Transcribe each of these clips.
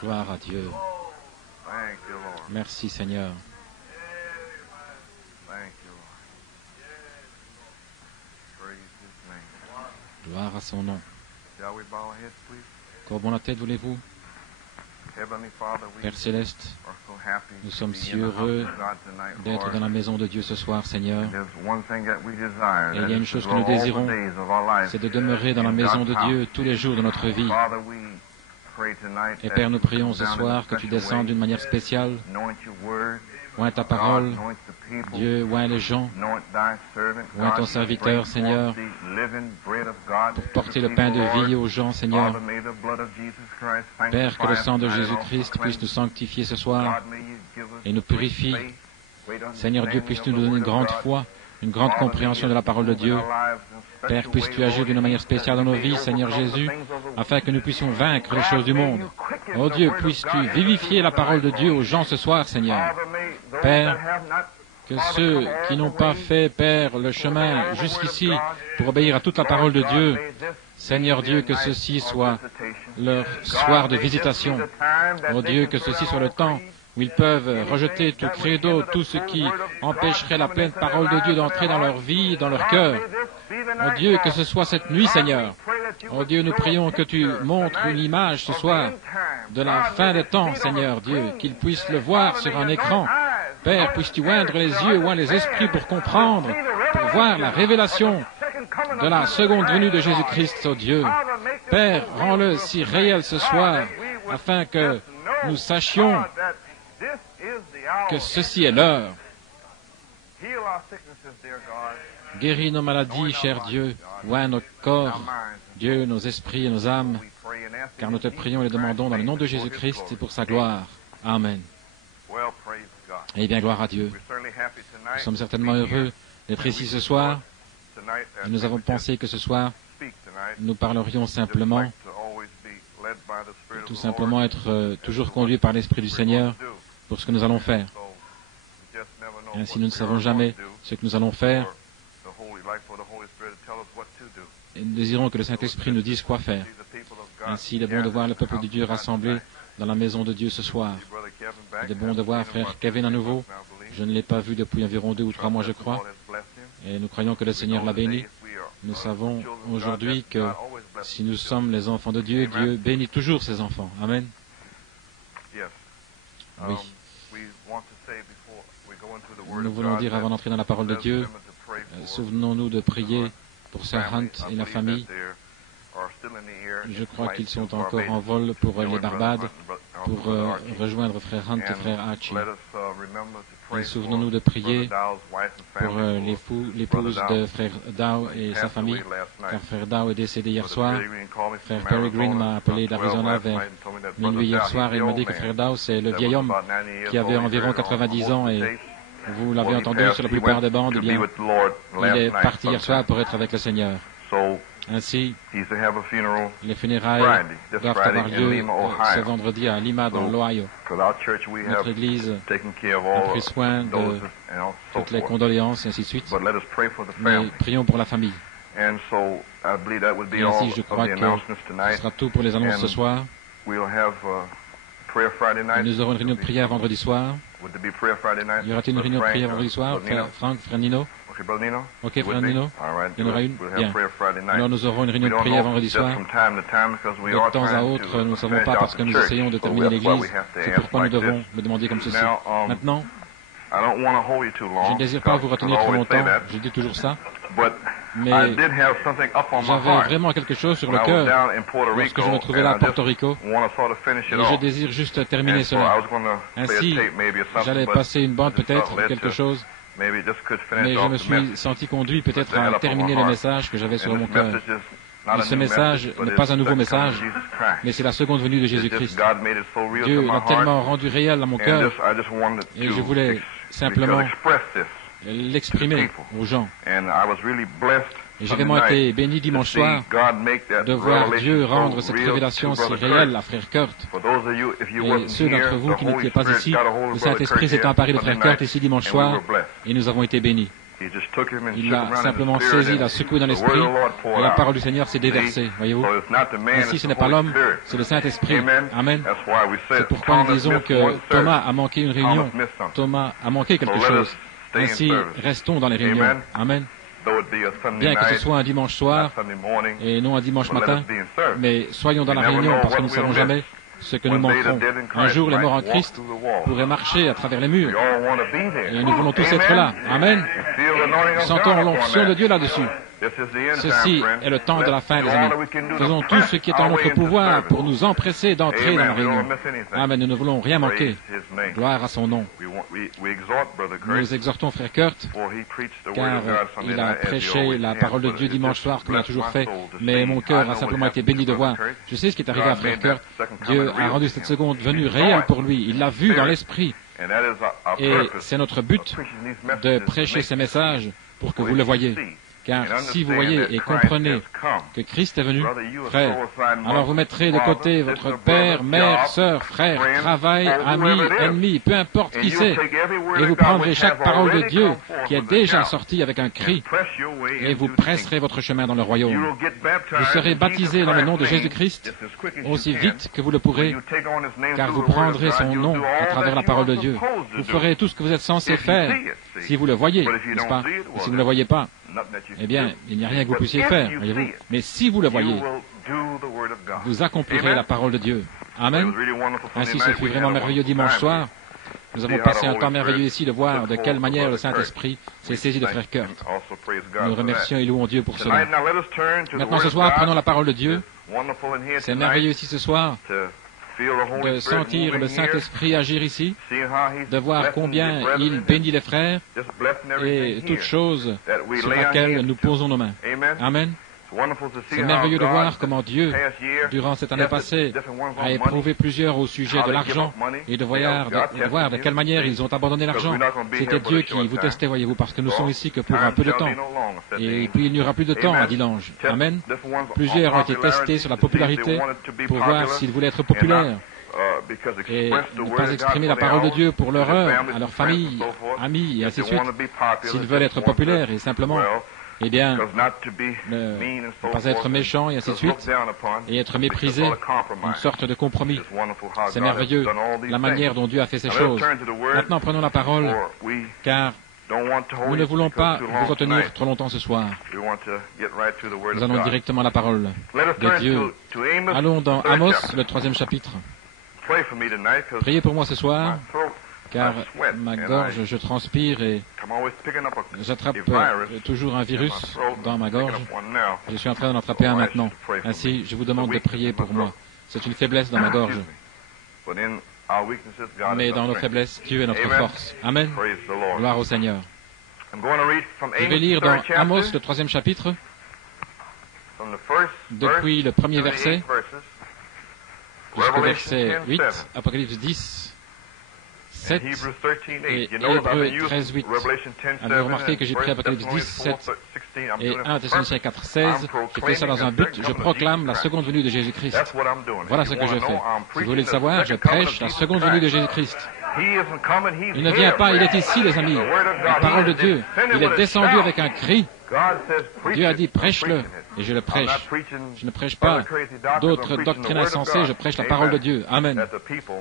Gloire à Dieu. Merci Seigneur. Gloire à son nom. Courbons la tête, voulez-vous? Père Céleste, nous sommes si heureux d'être dans la maison de Dieu ce soir, Seigneur. Et il y a une chose que nous désirons, c'est de demeurer dans la maison de Dieu tous les jours de notre vie. Et Père, nous prions ce soir que tu descendes d'une manière spéciale. Oint ta parole, Dieu, oint les gens, oint ton serviteur, Seigneur, pour porter le pain de vie aux gens, Seigneur. Père, que le sang de Jésus-Christ puisse nous sanctifier ce soir et nous purifie. Seigneur Dieu, puisse-tu nous donner une grande foi, une grande compréhension de la parole de Dieu. Père, puisses-tu agir d'une manière spéciale dans nos vies, Seigneur Jésus, afin que nous puissions vaincre les choses du monde. Oh Dieu, puisses-tu vivifier la parole de Dieu aux gens ce soir, Seigneur. Père, que ceux qui n'ont pas fait, Père, le chemin jusqu'ici pour obéir à toute la parole de Dieu, Seigneur Dieu, que ceci soit leur soir de visitation. Oh Dieu, que ceci soit le temps où ils peuvent rejeter tout credo, tout ce qui empêcherait la pleine parole de Dieu d'entrer dans leur vie, dans leur cœur. Oh Dieu, que ce soit cette nuit, Seigneur. Oh Dieu, nous prions que tu montres une image ce soir de la fin des temps, Seigneur Dieu, qu'ils puissent le voir sur un écran. Père, puisses-tu oindre les yeux, oindre les esprits pour comprendre, pour voir la révélation de la seconde venue de Jésus-Christ, oh Dieu. Père, rends-le si réel ce soir, afin que nous sachions que ceci est l'heure. Guéris nos maladies, cher Dieu, oins nos corps, Dieu, nos esprits et nos âmes, car nous te prions et le demandons dans le nom de Jésus-Christ et pour sa gloire. Amen. Eh bien, gloire à Dieu. Nous sommes certainement heureux d'être ici ce soir. Et nous avons pensé que ce soir, nous parlerions simplement, tout simplement être toujours conduits par l'Esprit du Seigneur pour ce que nous allons faire. Et ainsi, nous ne savons jamais ce que nous allons faire. Et nous désirons que le Saint-Esprit nous dise quoi faire. Ainsi, il est bon de voir le peuple de Dieu rassemblé dans la maison de Dieu ce soir. Il est bon de voir frère Kevin à nouveau. Je ne l'ai pas vu depuis environ 2 ou 3 mois, je crois. Et nous croyons que le Seigneur l'a béni. Nous savons aujourd'hui que si nous sommes les enfants de Dieu, Dieu bénit toujours ses enfants. Amen. Oui. Nous voulons dire avant d'entrer dans la parole de Dieu, souvenons-nous de prier pour Sir Hunt et la famille. Je crois qu'ils sont encore en vol pour les Barbades, pour rejoindre frère Hunt et frère Archie. Et souvenons-nous de prier pour l'épouse de frère Dow et sa famille, car frère Dow est décédé hier soir. Frère Peregrine m'a appelé d'Arizona vers minuit hier soir et il m'a dit que frère Dow, c'est le vieil homme qui avait environ 90 ans et vous l'avez entendu sur la plupart des bandes, eh bien, il est parti hier soir pour être avec le Seigneur. Ainsi, les funérailles doivent avoir lieu ce vendredi à Lima, dans l'Ohio. Notre Église a pris soin de toutes les condoléances et ainsi de suite. Mais prions pour la famille. Et ainsi, je crois que ce sera tout pour les annonces ce soir. Et nous aurons une réunion de prière vendredi soir. Y aura-t-il une réunion de prière vendredi soir, frère Franck, frère Nino? Ok, frère Nino? Il y en aura une? Bien. Alors nous aurons une réunion de prière vendredi soir. De temps à autre, nous ne savons pas parce que nous essayons de terminer l'église. C'est pourquoi nous devons me demander comme ceci. Maintenant, je ne désire pas vous retenir trop longtemps, je dis toujours ça. Mais j'avais vraiment quelque chose sur le cœur lorsque je me trouvais là à Porto Rico et je désire juste terminer cela. Ainsi, j'allais passer une bande peut-être, quelque chose, mais je me suis senti conduit peut-être à terminer le message que j'avais sur mon cœur. Et ce message n'est pas un nouveau message, mais c'est la seconde venue de Jésus-Christ. Dieu l'a tellement rendu réel à mon cœur et je voulais simplement l'exprimer aux gens. Et j'ai vraiment été béni dimanche soir de voir Dieu rendre cette révélation si réelle à frère Kurt. Et ceux d'entre vous qui n'étiez pas ici, le Saint-Esprit s'est emparé de frère Kurt ici dimanche soir et nous avons été bénis. Il l'a simplement saisi, l'a secoué dans l'esprit, et la parole du Seigneur s'est déversée, voyez-vous. Ainsi, ce n'est pas l'homme, c'est le Saint-Esprit. Amen. C'est pourquoi nous disons que Thomas a manqué une réunion. Thomas a manqué quelque chose. Ainsi, restons dans les réunions. Amen. Bien que ce soit un dimanche soir et non un dimanche matin, mais soyons dans la réunion parce que nous ne savons jamais ce que nous manquerons. Un jour, les morts en Christ pourraient marcher à travers les murs. Et nous voulons tous être là. Amen. Sentons l'onction de Dieu là-dessus. Ceci est le temps de la fin, les amis. Faisons tout ce qui est en notre pouvoir pour nous empresser d'entrer dans la réunion. Amen. Nous ne voulons rien manquer. Gloire à son nom. Nous exhortons frère Kurt, car il a prêché la parole de Dieu dimanche soir, comme il a toujours fait, mais mon cœur a simplement été béni de voir. Je sais ce qui est arrivé à frère Kurt. Dieu a rendu cette seconde venue réelle pour lui. Il l'a vu dans l'esprit. Et c'est notre but de prêcher ces messages pour que vous le voyez. Car si vous voyez et comprenez que Christ est venu, frère, alors vous mettrez de côté votre père, mère, sœur, frère, travail, ami, ennemi, peu importe qui c'est, et vous prendrez chaque parole de Dieu qui est déjà sortie avec un cri, et vous presserez votre chemin dans le royaume. Vous serez baptisés dans le nom de Jésus-Christ aussi vite que vous le pourrez, car vous prendrez son nom à travers la parole de Dieu. Vous ferez tout ce que vous êtes censé faire, si vous le voyez, n'est-ce pas? Et si vous ne le voyez pas, eh bien, il n'y a rien que vous puissiez faire, voyez-vous. Mais si vous le voyez, vous accomplirez la parole de Dieu. Amen. Ainsi, ce fut vraiment merveilleux dimanche soir. Nous avons passé un temps merveilleux ici de voir de quelle manière le Saint-Esprit s'est saisi de frère Kurt. Nous remercions et louons Dieu pour cela. Maintenant, ce soir, prenons la parole de Dieu. C'est merveilleux ici ce soir de sentir le Saint-Esprit agir ici, de voir combien il bénit les frères et toutes choses sur lesquelles nous posons nos mains. Amen. C'est merveilleux de voir comment Dieu, durant cette année passée, a éprouvé plusieurs au sujet de l'argent et de voir de quelle manière ils ont abandonné l'argent. C'était Dieu qui vous testait, voyez-vous, parce que nous sommes ici que pour un peu de temps. Et puis il n'y aura plus de temps, a dit l'ange. Amen. Plusieurs ont été testés sur la popularité pour voir s'ils voulaient être populaires et ne pas exprimer la parole de Dieu pour leur heure, à leur famille, amis, et ainsi de suite. S'ils veulent être populaires et simplement, eh bien, ne pas être méchant et ainsi de suite, et être méprisé, une sorte de compromis. C'est merveilleux, la manière dont Dieu a fait ces choses. Maintenant, prenons la parole, car nous ne voulons pas vous retenir trop longtemps ce soir. Nous allons directement à la parole de Dieu. Allons dans Amos, le 3e chapitre. Priez pour moi ce soir, car ma gorge, je transpire et j'attrape toujours un virus dans ma gorge. Je suis en train d'en attraper un maintenant. Ainsi, je vous demande de prier pour moi. C'est une faiblesse dans ma gorge. Mais dans nos faiblesses, Dieu est notre force. Amen. Gloire au Seigneur. Je vais lire dans Amos, le 3e chapitre, depuis le premier verset jusqu'au verset 8, Apocalypse 10, 7 et Hébreux 13, 8. Alors remarquez que j'ai pris Apocalypse 10, 7 et 1 Thessaloniciens 4, 16. J'ai fait ça dans un but. Je proclame la seconde venue de Jésus-Christ. Voilà ce que je fais. Si vous voulez le savoir, je prêche la seconde venue de Jésus-Christ. Il ne vient pas, il est ici, les amis. La parole de Dieu. Il est descendu avec un cri. Dieu a dit, prêche-le. Et je le prêche. Je ne prêche pas d'autres doctrines insensées, je prêche la parole de Dieu. Amen.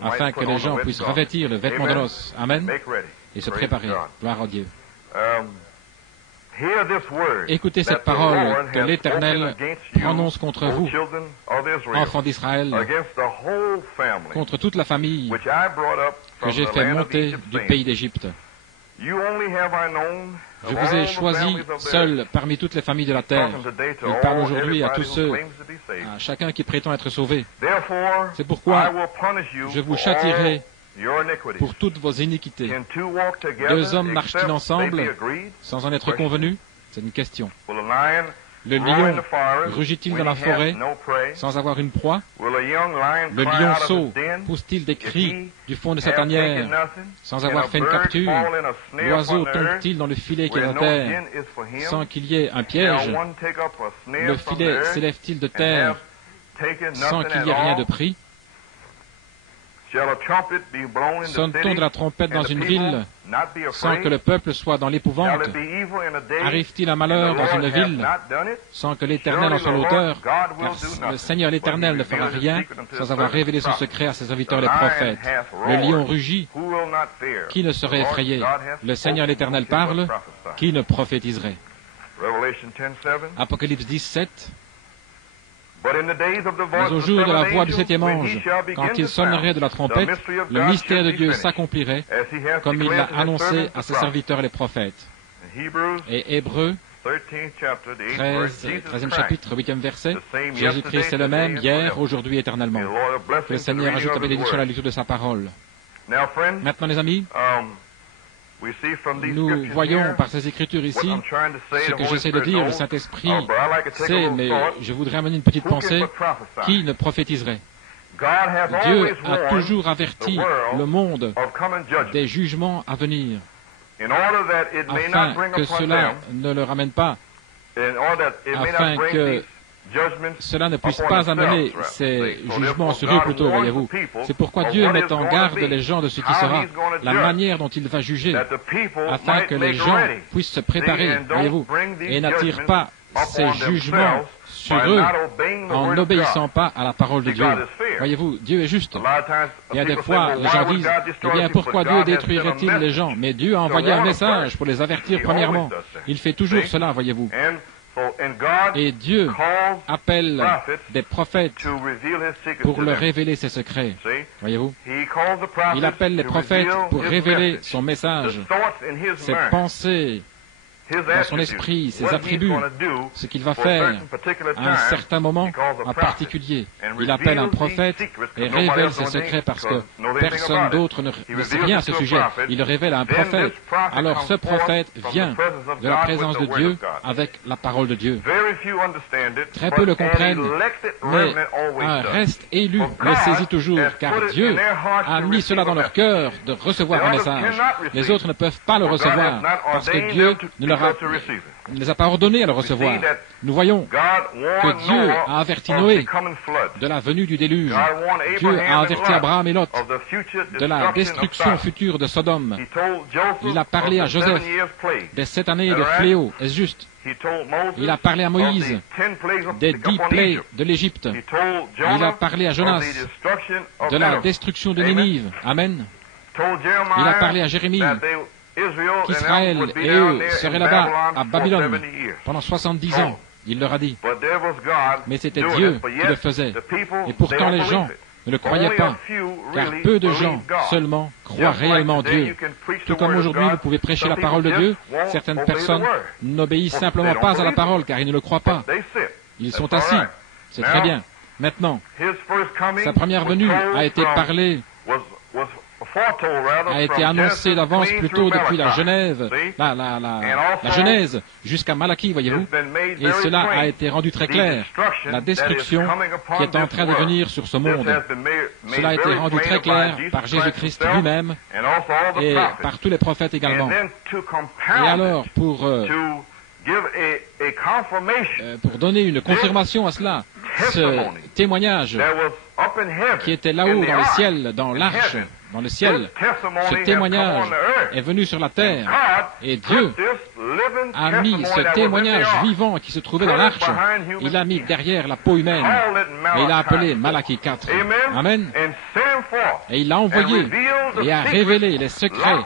Afin que les gens puissent revêtir le vêtement de l'os. Amen. Et se préparer. Gloire à Dieu. Écoutez cette parole que l'Éternel prononce contre vous, enfants d'Israël, contre toute la famille que j'ai fait monter du pays d'Égypte. Je vous ai choisi seul parmi toutes les familles de la terre. Il parle aujourd'hui à tous ceux, à chacun qui prétend être sauvé. C'est pourquoi je vous châtierai pour toutes vos iniquités. Deux hommes marchent-ils ensemble sans en être convenus? C'est une question. Le lion rugit-il dans la forêt sans avoir une proie? Le lionceau pousse-t-il des cris du fond de sa tanière sans avoir fait une capture? L'oiseau tombe-t-il dans le filet qui est à terre sans qu'il y ait un piège? Le filet s'élève-t-il de terre sans qu'il y ait rien de pris? Sonne-t-on de la trompette dans une ville sans que le peuple soit dans l'épouvante? Arrive-t-il un malheur dans une ville sans que l'Éternel en soit l'auteur? Car le Seigneur l'Éternel ne fera rien sans avoir révélé son secret à ses serviteurs les prophètes. Le lion rugit, qui ne serait effrayé? Le Seigneur l'Éternel parle, qui ne prophétiserait? Apocalypse 17. Mais au jour de la voix du septième ange, quand il sonnerait de la trompette, le mystère de Dieu s'accomplirait, comme il l'a annoncé à ses serviteurs les prophètes. Et Hébreux, 13e chapitre, 8e verset, Jésus-Christ est le même, hier, aujourd'hui, éternellement. Que le Seigneur ajoute la bénédiction à la lecture de sa parole. Maintenant, les amis, nous voyons par ces écritures ici ce que j'essaie de dire, le Saint-Esprit sait, mais je voudrais amener une petite pensée, qui ne prophétiserait? Dieu a toujours averti le monde des jugements à venir, afin que cela ne le ramène pas, afin que cela ne puisse pas amener ces jugements sur eux plutôt, voyez-vous. C'est pourquoi Dieu met en garde les gens de ce qui sera, la manière dont il va juger, afin que les gens puissent se préparer, voyez-vous, et n'attirent pas ces jugements sur eux en n'obéissant pas à la parole de Dieu. Voyez-vous, Dieu est juste. Il y a des fois, les gens disent, eh bien, pourquoi Dieu détruirait-il les gens? Mais Dieu a envoyé un message pour les avertir premièrement. Il fait toujours cela, voyez-vous. Et Dieu appelle des prophètes pour leur révéler ses secrets. Voyez-vous? Il appelle les prophètes pour révéler son message, ses pensées, dans son esprit, ses attributs, ce qu'il va faire à un certain moment en particulier. Il appelle un prophète et révèle ses secrets parce que personne d'autre ne sait rien à ce sujet. Il le révèle à un prophète. Alors ce prophète vient de la présence de Dieu avec la parole de Dieu. Très peu le comprennent, mais un reste élu le saisit toujours, car Dieu a mis cela dans leur cœur de recevoir un message. Les autres ne peuvent pas le recevoir parce que Dieu ne les a pas ordonnés à le recevoir. Nous voyons que Dieu a averti Noé de la venue du déluge. Dieu a averti Abraham et Lot de la destruction future de Sodome. Il a parlé à Joseph des 7 années de fléau. Est-ce juste? Il a parlé à Moïse des 10 plaies de l'Égypte. Il a parlé à Jonas de la destruction de Ninive. Amen. Il a parlé à Jérémie qu'Israël et eux seraient là-bas, à Babylone, pendant 70 ans. Il leur a dit. Mais c'était Dieu qui le faisait. Et pourtant les gens ne le croyaient pas, car peu de gens seulement croient réellement Dieu. Tout comme aujourd'hui, vous pouvez prêcher la parole de Dieu, certaines personnes n'obéissent simplement pas à la parole, car ils ne le croient pas. Ils sont assis. C'est très bien. Maintenant, sa première venue a été parlée, a été annoncé d'avance plutôt depuis la Genèse jusqu'à Malachie, voyez-vous. Et cela a été rendu très clair. La destruction qui est en train de venir sur ce monde. Cela a été rendu très clair par Jésus-Christ lui-même et par tous les prophètes également. Et alors, pour donner une confirmation à cela, ce témoignage qui était là-haut dans le ciel, dans l'arche, dans le ciel, ce témoignage est venu sur la terre et Dieu a mis ce témoignage vivant qui se trouvait dans l'arche, il l'a mis derrière la peau humaine et il l'a appelé Malachie 4. Amen. Et il l'a envoyé et a révélé les secrets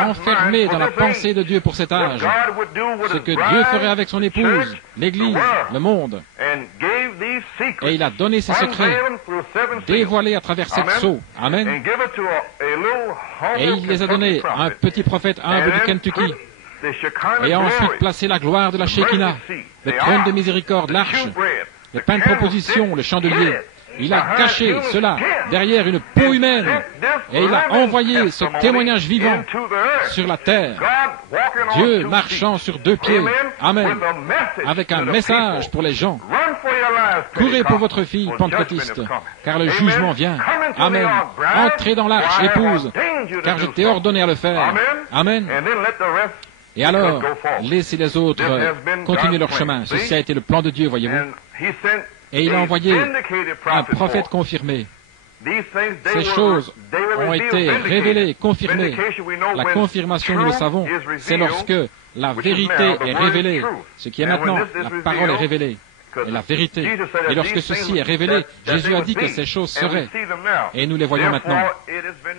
enfermés dans la pensée de Dieu pour cet âge, ce que Dieu ferait avec son épouse, l'Église, le monde. Et il a donné ces secrets, dévoilés à travers 7 sceaux. Amen. Et il les a donnés à un petit prophète humble du Kentucky. Et a ensuite placé la gloire de la Shekinah, le trône de miséricorde, l'arche, les pains de proposition, le chandelier. Il a caché cela derrière une peau humaine et il a envoyé ce témoignage vivant sur la terre. Dieu marchant sur 2 pieds. Amen. Avec un message pour les gens. Courez pour votre fille pentecôtiste, car le jugement vient. Amen. Entrez dans l'arche, épouse, car je t'ai ordonné à le faire. Amen. Et alors, laissez les autres continuer leur chemin. Ceci a été le plan de Dieu, voyez-vous. Et il a envoyé un prophète confirmé. Ces choses ont été révélées, confirmées. La confirmation, nous le savons, c'est lorsque la vérité est révélée. Ce qui est maintenant, la parole est révélée. Et la vérité. Et lorsque ceci est révélé, Jésus a dit que ces choses seraient. Et nous les voyons maintenant.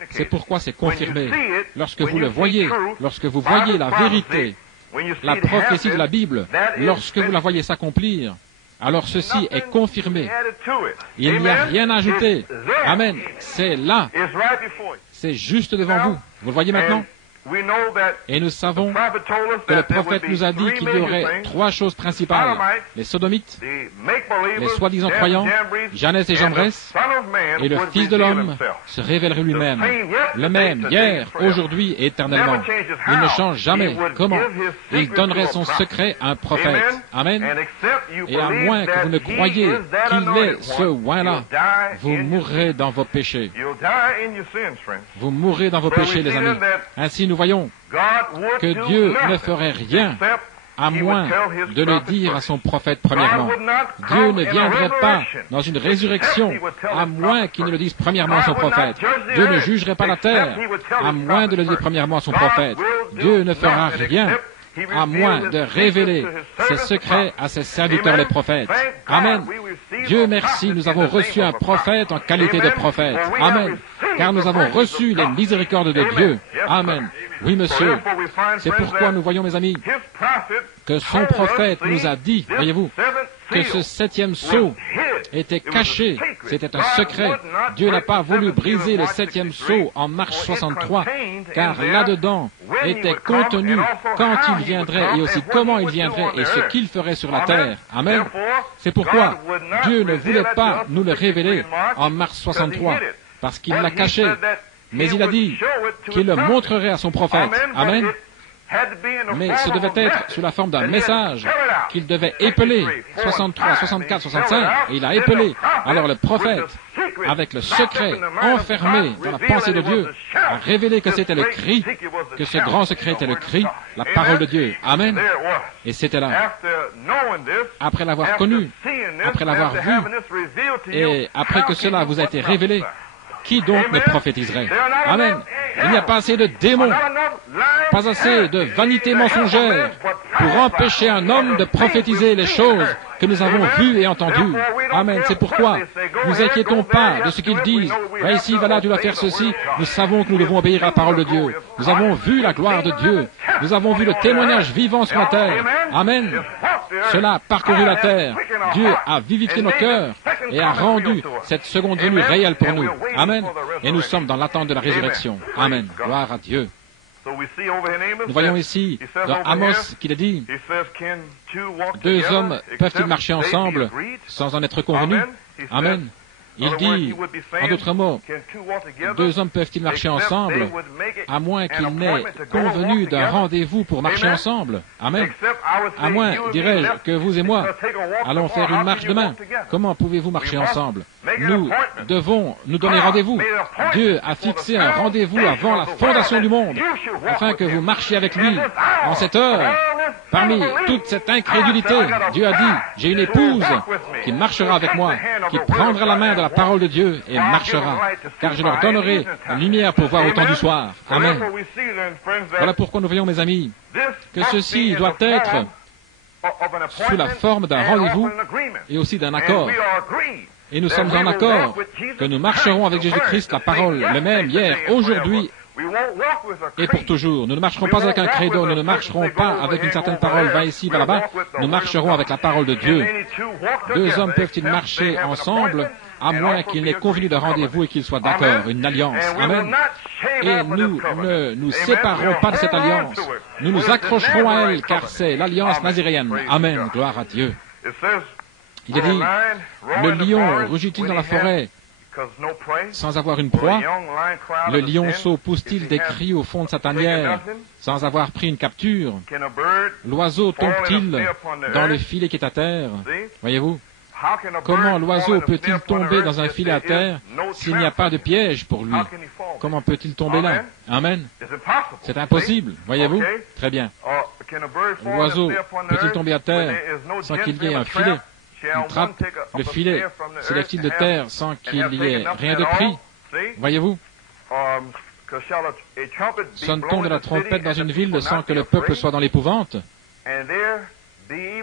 C'est pourquoi c'est confirmé. Lorsque vous le voyez, lorsque vous voyez la vérité, la prophétie de la Bible, lorsque vous la voyez s'accomplir, alors ceci est confirmé. Il n'y a rien à ajouter. Amen. C'est là. C'est juste devant vous. Vous le voyez maintenant? Et nous savons que le prophète nous a dit qu'il y aurait trois choses principales. Les sodomites, les soi-disant croyants, Jeannès et Jambres, et le Fils de l'homme se révélerait lui-même. Le même, hier, aujourd'hui et éternellement. Il ne change jamais. Comment? Il donnerait son secret à un prophète. Amen. Et à moins que vous ne croyiez qu'il est ce oint-là, vous mourrez dans vos péchés. Vous mourrez dans vos péchés, les amis. Ainsi, nous voyons que Dieu ne ferait rien à moins de le dire à son prophète premièrement. Dieu ne viendrait pas dans une résurrection à moins qu'il ne le dise premièrement à son prophète. Dieu ne jugerait pas la terre à moins de le dire premièrement à son prophète. Dieu ne fera rien à moins de révéler ses secrets à ses serviteurs les prophètes. Amen. Dieu merci, nous avons reçu un prophète en qualité de prophète. Amen. Car nous avons reçu les miséricordes de Dieu. Amen. Oui, monsieur. C'est pourquoi nous voyons, mes amis, que son prophète nous a dit, voyez-vous, que ce septième sceau était caché, c'était un secret. Dieu n'a pas voulu briser le septième sceau en Marche 63, car là-dedans était contenu quand il viendrait et aussi comment il viendrait et ce qu'il ferait sur la terre. Amen. C'est pourquoi Dieu ne voulait pas nous le révéler en Marche 63, parce qu'il l'a caché. Mais il a dit qu'il le montrerait à son prophète. Amen. Mais ce devait être sous la forme d'un message qu'il devait épeler, 63, 64, 65, et il a épelé. Alors le prophète, avec le secret enfermé dans la pensée de Dieu, a révélé que c'était le cri, que ce grand secret était le cri, la parole de Dieu. Amen. Et c'était là. Après l'avoir connu, après l'avoir vu, et après que cela vous a été révélé, qui donc ne prophétiserait? Amen. Il n'y a pas assez de démons, pas assez de vanité mensongère pour empêcher un homme de prophétiser les choses que nous avons vues et entendues. Amen. C'est pourquoi nous inquiétons pas de ce qu'ils disent. Va ici, va là, tu dois faire ceci. Nous savons que nous devons obéir à la parole de Dieu. Nous avons vu la gloire de Dieu. Nous avons vu le témoignage vivant sur la terre. Amen. Cela a parcouru la terre. Dieu a vivifié nos cœurs et a rendu cette seconde venue réelle pour nous. Amen. Et nous sommes dans l'attente de la résurrection. Amen. Gloire à Dieu. Nous voyons ici, dans Amos, qu'il a dit, deux hommes peuvent-ils marcher ensemble sans en être convenus? Amen. Il dit, en d'autres mots, deux hommes peuvent-ils marcher ensemble à moins qu'ils n'aient convenu d'un rendez-vous pour marcher ensemble? Amen. À moins, dirais-je, que vous et moi allons faire une marche demain. Comment pouvez-vous marcher ensemble? Nous devons nous donner rendez-vous. Dieu a fixé un rendez-vous avant la fondation du monde, afin que vous marchiez avec lui en cette heure. Parmi toute cette incrédulité, Dieu a dit, j'ai une épouse qui marchera avec moi, qui prendra la main de la parole de Dieu et marchera, car je leur donnerai la lumière pour voir au temps du soir. Amen. Voilà pourquoi nous voyons, mes amis, que ceci doit être sous la forme d'un rendez-vous et aussi d'un accord. Et nous sommes en accord que nous marcherons avec Jésus-Christ, la parole, le même hier, aujourd'hui et pour toujours. Nous ne marcherons pas avec un credo, nous ne marcherons pas avec une certaine parole, va ici, va là-bas. Nous marcherons avec la parole de Dieu. Deux hommes peuvent-ils marcher ensemble à moins qu'ils n'aient convenu de rendez-vous et qu'ils soient d'accord, une alliance. Amen. Et nous ne nous séparerons pas de cette alliance. Nous nous accrocherons à elle, car c'est l'alliance naziréenne. Amen. Gloire à Dieu. Il est dit, le lion rugit-il dans la forêt sans avoir une proie? Le lionceau pousse-t-il des cris au fond de sa tanière sans avoir pris une capture? L'oiseau tombe-t-il dans le filet qui est à terre? Voyez-vous? Comment l'oiseau peut-il tomber dans un filet à terre s'il n'y a pas de piège pour lui? Comment peut-il tomber là? Amen. C'est impossible, voyez-vous? Très bien. L'oiseau peut-il tomber à terre sans qu'il y ait un filet? Il trappe le filet sur les fils de terre sans qu'il y ait rien de pris. Voyez-vous? Sonne-t-on de la trompette dans une ville sans que le peuple soit dans l'épouvante?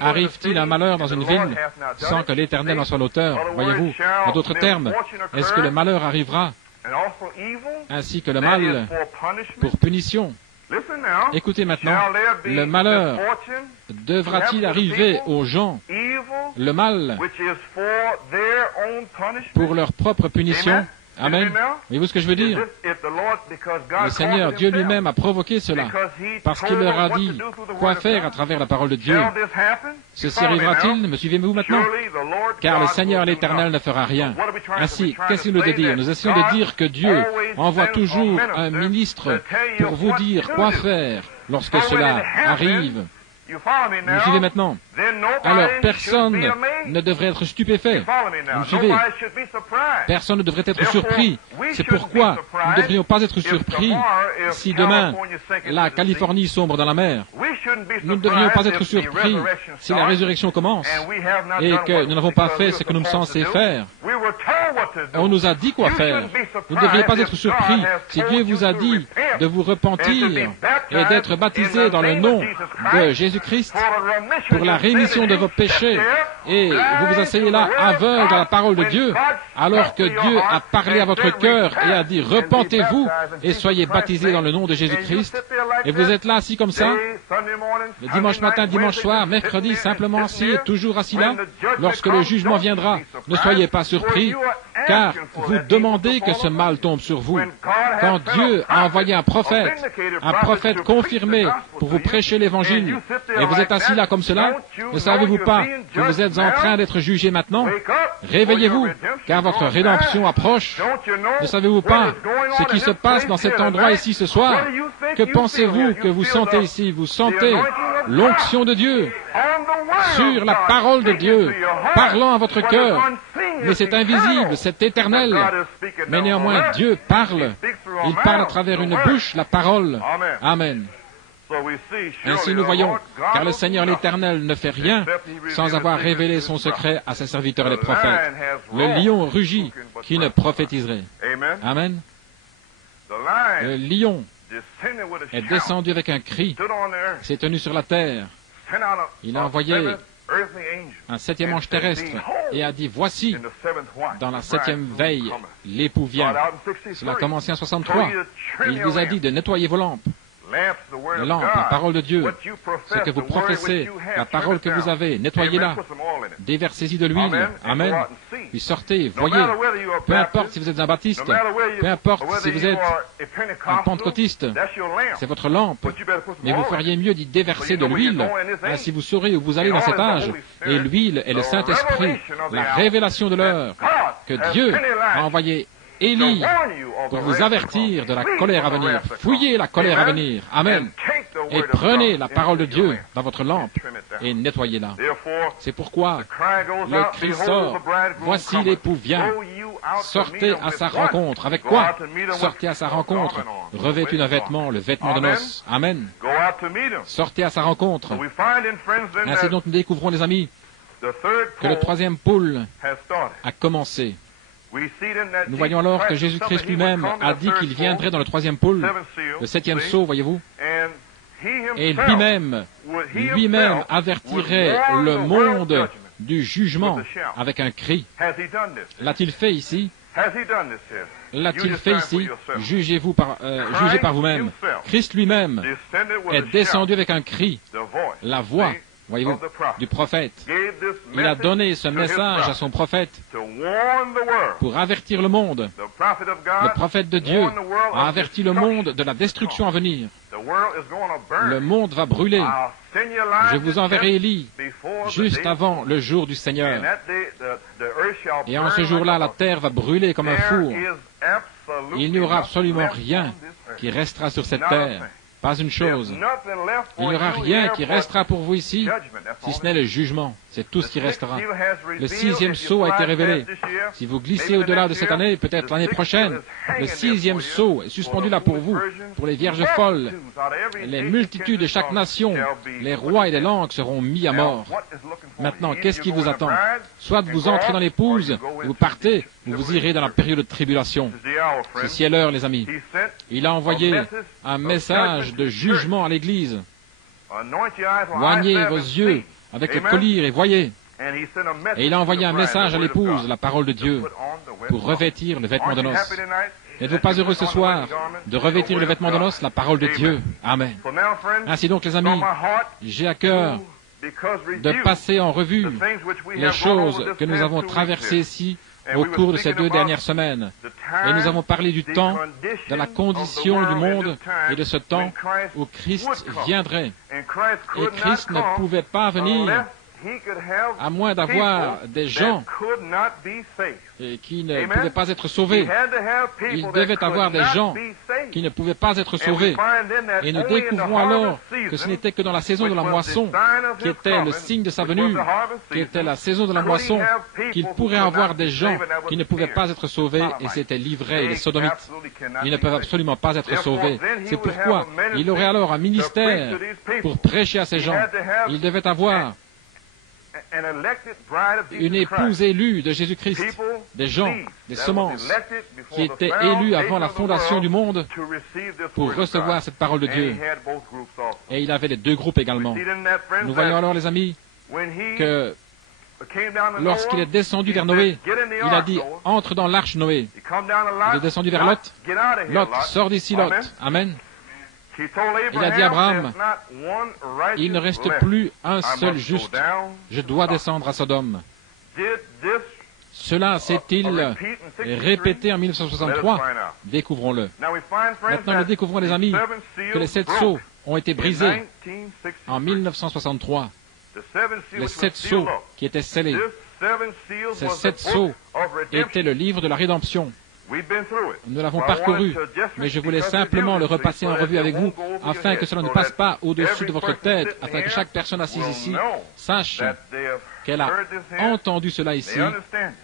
Arrive-t-il un malheur dans une ville sans que l'Éternel en soit l'auteur? Voyez-vous? En d'autres termes, est-ce que le malheur arrivera ainsi que le mal pour punition? Écoutez maintenant, le malheur devra-t-il arriver aux gens, le mal, pour leur propre punition? Amen. Voyez-vous ce que je veux dire? Le Seigneur, Dieu lui-même, a provoqué cela, parce qu'il leur a dit quoi faire à travers la parole de Dieu. Ceci arrivera-t-il? Me suivez-vous maintenant? Car le Seigneur l'Éternel ne fera rien. Ainsi, qu'est-ce qu'il nous dit de dire? Nous essayons de dire que Dieu envoie toujours un ministre pour vous dire quoi faire lorsque cela arrive. Vous me suivez maintenant? Alors, personne ne devrait être stupéfait. Vous me suivez? Personne ne devrait être surpris. C'est pourquoi nous ne devrions pas être surpris si demain la Californie sombre dans la mer. Nous ne devrions pas être surpris si la résurrection commence et que nous n'avons pas fait ce que nous sommes censés faire. On nous a dit quoi faire. Vous ne devriez pas être surpris si Dieu vous a dit de vous repentir et d'être baptisé dans le nom de Jésus-Christ pour la rémission de vos péchés, et vous vous asseyez là aveugle à la parole de Dieu, alors que Dieu a parlé à votre cœur et a dit repentez-vous et soyez baptisés dans le nom de Jésus-Christ, et vous êtes là assis comme ça, le dimanche matin, dimanche soir, mercredi, simplement assis et toujours assis là. Lorsque le jugement viendra, ne soyez pas surpris, car vous demandez que ce mal tombe sur vous. Quand Dieu a envoyé un prophète confirmé pour vous prêcher l'Évangile, et vous êtes assis là comme cela, ne savez-vous pas que vous êtes en train d'être jugé maintenant? Réveillez-vous, car votre rédemption approche. Ne savez-vous pas ce qui se passe dans cet endroit ici ce soir? Que pensez-vous que vous sentez ici? Vous sentez l'onction de Dieu sur la parole de Dieu, parlant à votre cœur. Mais c'est invisible, c'est éternel. Mais néanmoins, Dieu parle. Il parle à travers une bouche, la parole. Amen. Ainsi nous voyons, car le Seigneur l'Éternel ne fait rien sans avoir révélé son secret à ses serviteurs les prophètes. Le lion rugit qui ne prophétiserait. Amen. Le lion est descendu avec un cri, s'est tenu sur la terre. Il a envoyé un septième ange terrestre et a dit, voici, dans la septième veille, l'époux vient. Cela a commencé en 63. Il vous a dit de nettoyer vos lampes. Les lampes, la parole de Dieu, ce que vous professez, la parole que vous avez, nettoyez-la, déversez-y de l'huile, amen, puis sortez, voyez, peu importe si vous êtes un baptiste, peu importe si vous êtes un pentecôtiste, c'est votre lampe, mais vous feriez mieux d'y déverser de l'huile, ainsi vous saurez où vous allez dans cet âge, et l'huile est le Saint-Esprit, la révélation de l'heure, que Dieu a envoyé Élie pour vous avertir de la colère à venir. Fouillez la colère à venir. Amen. Et prenez la parole de Dieu dans votre lampe et nettoyez-la. C'est pourquoi le cri sort. Voici l'époux vient. Sortez à sa rencontre. Avec quoi? Sortez à sa rencontre. Revêtez un vêtement, le vêtement de noces. Amen. Sortez à sa rencontre. Ainsi donc nous découvrons, les amis, que le troisième pôle a commencé. Nous voyons alors que Jésus-Christ lui-même a dit qu'il viendrait dans le troisième pôle, le septième sceau, voyez-vous, et lui-même avertirait le monde du jugement avec un cri. L'a-t-il fait ici? L'a-t-il fait ici? Jugez par vous-même. Christ lui-même est descendu avec un cri, la voix, voyez-vous, du prophète. Il a donné ce message à son prophète pour avertir le monde. Le prophète de Dieu a averti le monde de la destruction à venir. Le monde va brûler. Je vous enverrai Élie juste avant le jour du Seigneur. Et en ce jour-là, la terre va brûler comme un four. Il n'y aura absolument rien qui restera sur cette terre. Pas une chose. Il n'y aura rien qui restera pour vous ici, si ce n'est le jugement. C'est tout ce qui restera. Le 6e sceau a été révélé. Si vous glissez au-delà de cette année, peut-être l'année prochaine, le 6e sceau est suspendu là pour vous, pour les vierges folles. Les multitudes de chaque nation, les rois et les langues seront mis à mort. Maintenant, qu'est-ce qui vous attend? Soit vous entrez dans l'épouse, vous partez, ou vous irez dans la période de tribulation. Ceci est l'heure, les amis. Il a envoyé un message de jugement à l'Église. Oignez vos yeux avec le collier et voyez. Et il a envoyé un message à l'épouse, la parole de Dieu, pour revêtir le vêtement de noces. N'êtes-vous pas heureux ce soir de revêtir le vêtement de noces, la parole de Dieu? Amen. Ainsi donc, les amis, j'ai à cœur de passer en revue les choses que nous avons traversées ici au cours de ces 2 dernières semaines. Et nous avons parlé du temps, de la condition du monde et de ce temps où Christ viendrait. Et Christ ne pouvait pas venir à moins d'avoir des gens qui ne pouvaient pas être sauvés. Il devait avoir des gens qui ne pouvaient pas être sauvés. Et nous découvrons alors que ce n'était que dans la saison de la moisson, qui était le signe de sa venue, qui était la saison de la moisson, qu'il pourrait avoir des gens qui ne pouvaient pas être sauvés, et c'était l'ivraie et les sodomites. Ils ne peuvent absolument pas être sauvés. C'est pourquoi il aurait alors un ministère pour prêcher à ces gens. Il devait avoir une épouse élue de Jésus-Christ, des gens, des semences, qui étaient élus avant la fondation du monde pour recevoir cette parole de Dieu. Et il avait les 2 groupes également. Nous voyons alors, les amis, que lorsqu'il est descendu vers Noé, il a dit, entre dans l'arche Noé. Il est descendu vers Lot. Lot, sors d'ici, Lot. Amen. Il a dit à Abraham, il ne reste plus un seul juste. Je dois descendre à Sodome. Cela s'est-il répété en 1963? Découvrons-le. Maintenant, nous découvrons, les amis, que les 7 sceaux ont été brisés en 1963. Les 7 sceaux qui étaient scellés. Ces 7 sceaux étaient le livre de la rédemption. Nous l'avons parcouru, mais je voulais simplement le repasser en revue avec vous, afin que cela ne passe pas au-dessus de votre tête, afin que chaque personne assise ici sache qu'elle a entendu cela ici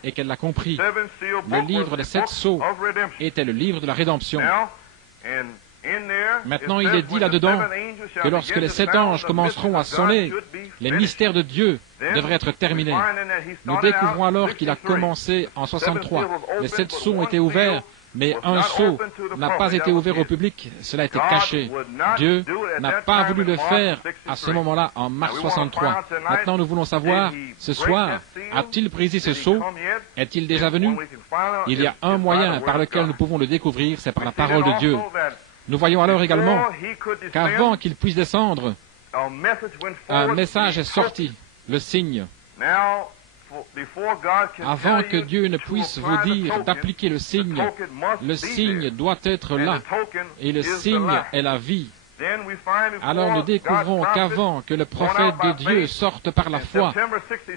et qu'elle l'a compris. Le livre des 7 sceaux était le livre de la rédemption. Maintenant, il est dit là-dedans que lorsque les 7 anges commenceront à sonner, les mystères de Dieu devraient être terminés. Nous découvrons alors qu'il a commencé en 63. Les 7 sceaux ont été ouverts, mais un sceau n'a pas été ouvert au public, cela a été caché. Dieu n'a pas voulu le faire à ce moment-là, en mars 63. Maintenant, nous voulons savoir, ce soir, a-t-il brisé ce sceau? Est-il déjà venu? Il y a un moyen par lequel nous pouvons le découvrir, c'est par la parole de Dieu. Nous voyons alors également qu'avant qu'il puisse descendre, un message est sorti, le signe. Avant que Dieu ne puisse vous dire d'appliquer le signe doit être là, et le signe est la vie. Alors nous découvrons qu'avant que le prophète de Dieu sorte par la foi,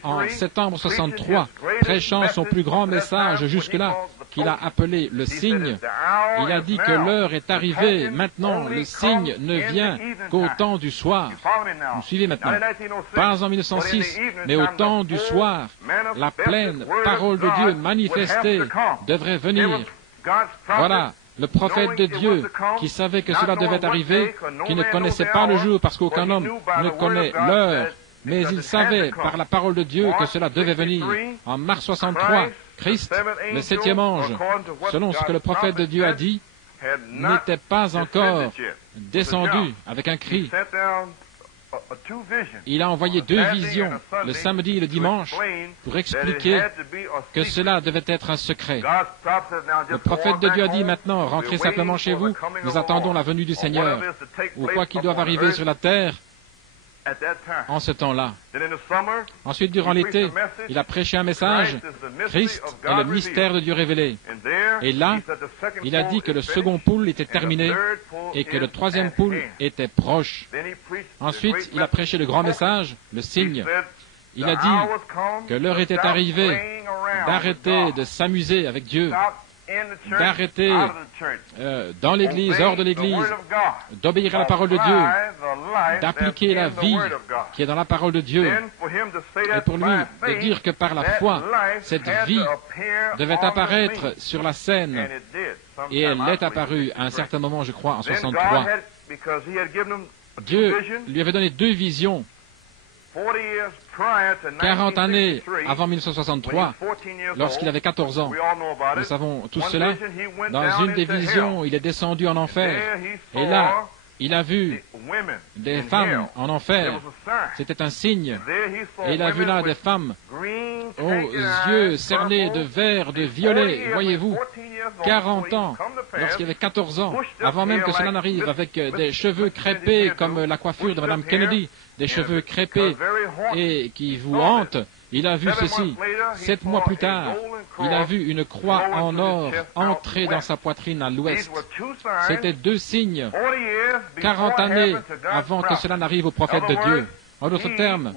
en septembre 63, prêchant son plus grand message jusque-là, qu'il a appelé le signe, il a dit que l'heure est arrivée. Maintenant, le signe ne vient qu'au temps du soir. Vous suivez maintenant? Pas en 1906, mais au temps du soir, la pleine parole de Dieu manifestée devrait venir. Voilà. Le prophète de Dieu, qui savait que cela devait arriver, qui ne connaissait pas le jour, parce qu'aucun homme ne connaît l'heure, mais il savait par la parole de Dieu que cela devait venir. En mars 63, Christ, le 7e ange, selon ce que le prophète de Dieu a dit, n'était pas encore descendu avec un cri. Il a envoyé 2 visions, le samedi et le dimanche, pour expliquer que cela devait être un secret. Le prophète de Dieu a dit, maintenant, rentrez simplement chez vous, nous attendons la venue du Seigneur, ou quoi qu'il doive arriver sur la terre en ce temps-là. Ensuite, durant l'été, il a prêché un message, Christ est le mystère de Dieu révélé. Et là, il a dit que le second poule était terminé et que le 3e poule était proche. Ensuite, il a prêché le grand message, le signe. Il a dit que l'heure était arrivée d'arrêter de s'amuser avec Dieu d'arrêter dans l'Église, hors de l'Église, d'obéir à la parole de Dieu, d'appliquer la vie qui est dans la parole de Dieu, et pour lui de dire que par la foi, cette vie devait apparaître sur la scène, et elle est apparue à un certain moment, je crois, en 63. Dieu lui avait donné 2 visions. 40 années avant 1963, lorsqu'il avait 14 ans. Nous savons tout cela. Dans une des visions, il est descendu en enfer. Et là, il a vu des femmes en enfer. C'était un signe. Et il a vu là des femmes aux yeux cernés de vert, de violet. Voyez-vous, 40 ans, lorsqu'il avait 14 ans, avant même que cela n'arrive, avec des cheveux crêpés comme la coiffure de Mme Kennedy, des cheveux crêpés et qui vous hantent, il a vu ceci. 7 mois plus tard, il a vu une croix en or entrer dans sa poitrine à l'ouest. C'était 2 signes, 40 années avant que cela n'arrive au prophète de Dieu. En d'autres termes,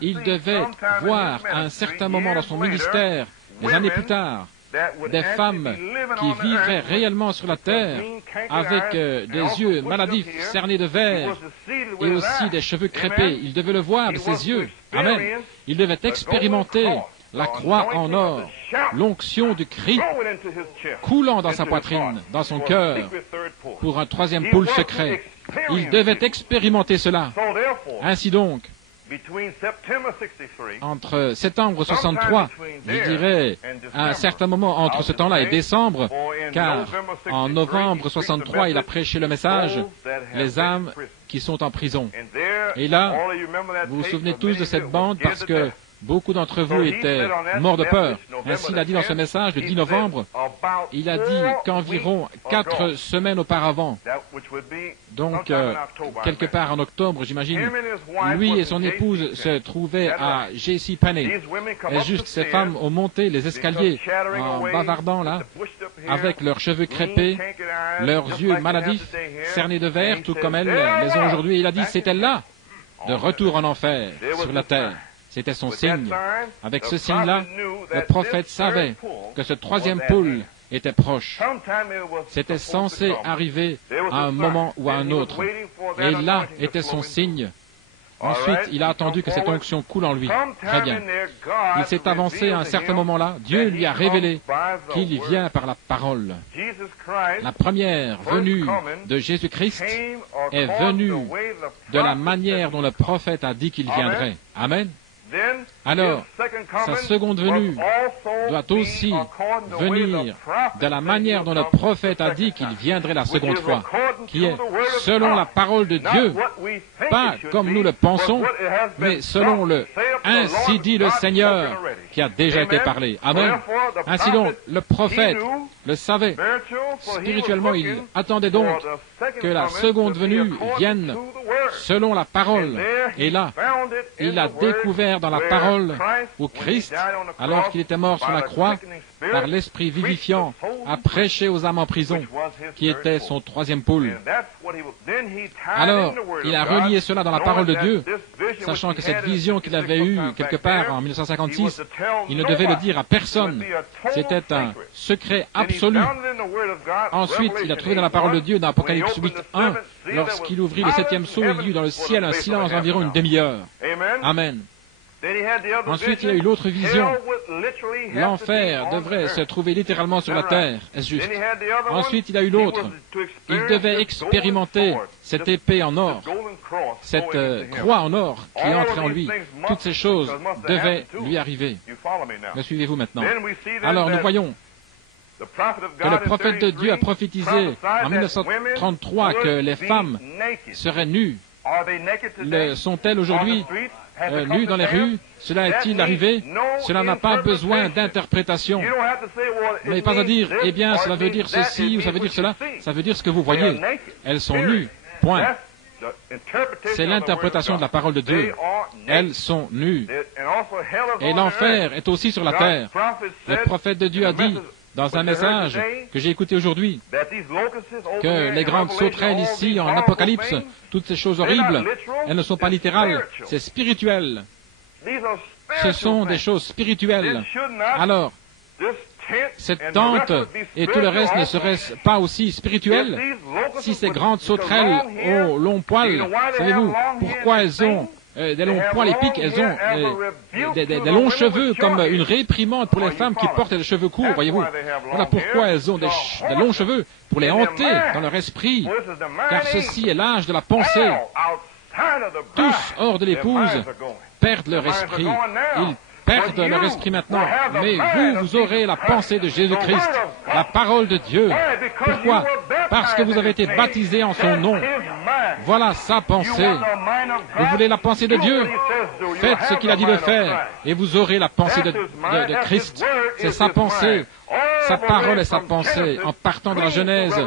il devait voir à un certain moment dans son ministère, des années plus tard, des femmes qui vivraient réellement sur la terre avec des yeux maladifs cernés de verre et aussi des cheveux crêpés. Il devait le voir de ses yeux. Amen. Il devait expérimenter la croix en or, l'onction du cri coulant dans sa poitrine, dans son cœur, pour un 3e pôle secret. Il devait expérimenter cela. Ainsi donc, entre septembre 63, je dirais, à un certain moment entre ce temps-là et décembre, car en novembre 63, il a prêché le message, les âmes qui sont en prison. Et là, vous vous souvenez tous de cette bande parce que beaucoup d'entre vous étaient morts de peur. Ainsi, il a dit dans ce message, le 10 novembre, il a dit qu'environ 4 semaines auparavant, donc quelque part en octobre, j'imagine, lui et son épouse se trouvaient à JCPenney. Et juste ces femmes ont monté les escaliers en bavardant là, avec leurs cheveux crêpés, leurs yeux maladifs, cernés de verre, tout comme elles les ont aujourd'hui. Il a dit, c'était là, de retour en enfer, sur la terre. C'était son signe. Avec ce signe-là, le prophète savait que ce 3e pôle était proche. C'était censé arriver à un moment ou à un autre. Et là était son signe. Ensuite, il a attendu que cette onction coule en lui. Très bien. Il s'est avancé à un certain moment-là. Dieu lui a révélé qu'il vient par la parole. La première venue de Jésus-Christ est venue de la manière dont le prophète a dit qu'il viendrait. Amen. Alors, sa seconde venue doit aussi venir de la manière dont le prophète a dit qu'il viendrait la seconde fois, qui est selon la parole de Dieu, pas comme nous le pensons, mais selon le « Ainsi dit le Seigneur » qui a déjà été parlé. Amen. Ainsi donc, le prophète le savait. Spirituellement, il attendait donc que la seconde venue vienne selon la parole. Et là, il a découvert dans la parole où Christ, alors qu'il était mort sur la croix, par l'Esprit vivifiant, a prêché aux âmes en prison, qui était son 3e pôle. Alors, il a relié cela dans la parole de Dieu, sachant que cette vision qu'il avait eue quelque part en 1956, il ne devait le dire à personne. C'était un secret absolu. Ensuite, il a trouvé dans la parole de Dieu, dans Apocalypse 8:1, lorsqu'il ouvrit le 7e sceau, il y eut dans le ciel un silence d'environ une demi-heure. Amen. Ensuite, il y a eu l'autre vision. L'enfer devrait se trouver littéralement sur la terre. Est-ce juste? Ensuite, il y a eu l'autre. Il devait expérimenter cette épée en or, cette croix en or qui entrait en lui. Toutes ces choses devaient lui arriver. Me suivez-vous maintenant? Alors, nous voyons que le prophète de Dieu a prophétisé en 1933 que les femmes seraient nues. Sont-elles aujourd'hui nues dans les rues? Cela est-il arrivé? Cela n'a pas besoin d'interprétation. Vous n'avez pas à dire, eh bien, cela veut dire ceci ou ça veut dire cela. Ça veut dire ce que vous voyez. Elles sont nues. Point. C'est l'interprétation de la parole de Dieu. Elles sont nues. Et l'enfer est aussi sur la terre. Le prophète de Dieu a dit, dans un message que j'ai écouté aujourd'hui, que les grandes sauterelles ici en Apocalypse, toutes ces choses horribles, elles ne sont pas littérales, c'est spirituel. Ce sont des choses spirituelles. Alors, cette tente et tout le reste ne serait-ce pas aussi spirituel? Si ces grandes sauterelles aux longs poils, savez-vous pourquoi elles ont des longs poils épiques? Elles ont des longs cheveux comme une réprimande pour les femmes qui portent des cheveux courts, voyez-vous. Voilà pourquoi elles ont des longs cheveux, pour les hanter dans leur esprit, car ceci est l'âge de la pensée. Tous hors de l'épouse perdent leur esprit. Ils perdent leur esprit maintenant. Mais vous aurez la pensée de Jésus-Christ, la parole de Dieu. Pourquoi? Parce que vous avez été baptisés en son nom. Voilà sa pensée. Vous voulez la pensée de Dieu? Faites ce qu'il a dit de faire et vous aurez la pensée de Christ. C'est sa pensée. Sa parole est sa pensée. En partant de la Genèse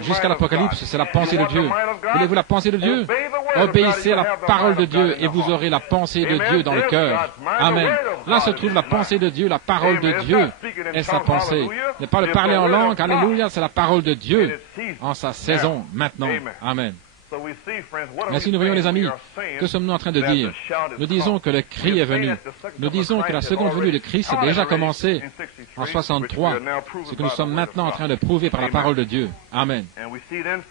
jusqu'à l'Apocalypse, c'est la pensée de Dieu. Voulez-vous la pensée de Dieu? Obéissez à la parole de Dieu et vous aurez la pensée de Dieu dans le cœur. Amen. Là se trouve la pensée de Dieu, la parole de Dieu est sa pensée. Ce n'est pas le parler en langue, alléluia, c'est la parole de Dieu en sa saison maintenant. Amen. Ainsi, nous voyons, les amis, que sommes-nous en train de dire? Nous disons que le cri est venu. Nous disons que la seconde venue de Christ a déjà commencé en 63, ce que nous sommes maintenant en train de prouver par la parole de Dieu. Amen.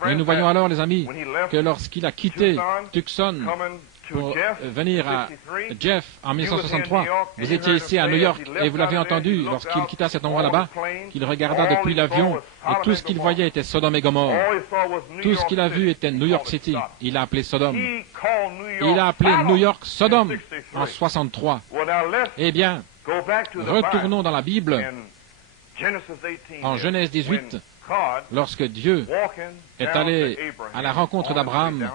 Et nous voyons alors, les amis, que lorsqu'il a quitté Tucson pour venir à Jeff en 1963, vous étiez ici à New York et vous l'avez entendu lorsqu'il quitta cet endroit là-bas, qu'il regarda depuis l'avion et tout ce qu'il voyait était Sodome et Gomorrhe. Tout ce qu'il a vu était New York City. Il a appelé Sodome. Il a appelé New York Sodome en 63. Eh bien, retournons dans la Bible en Genèse 18, lorsque Dieu est allé à la rencontre d'Abraham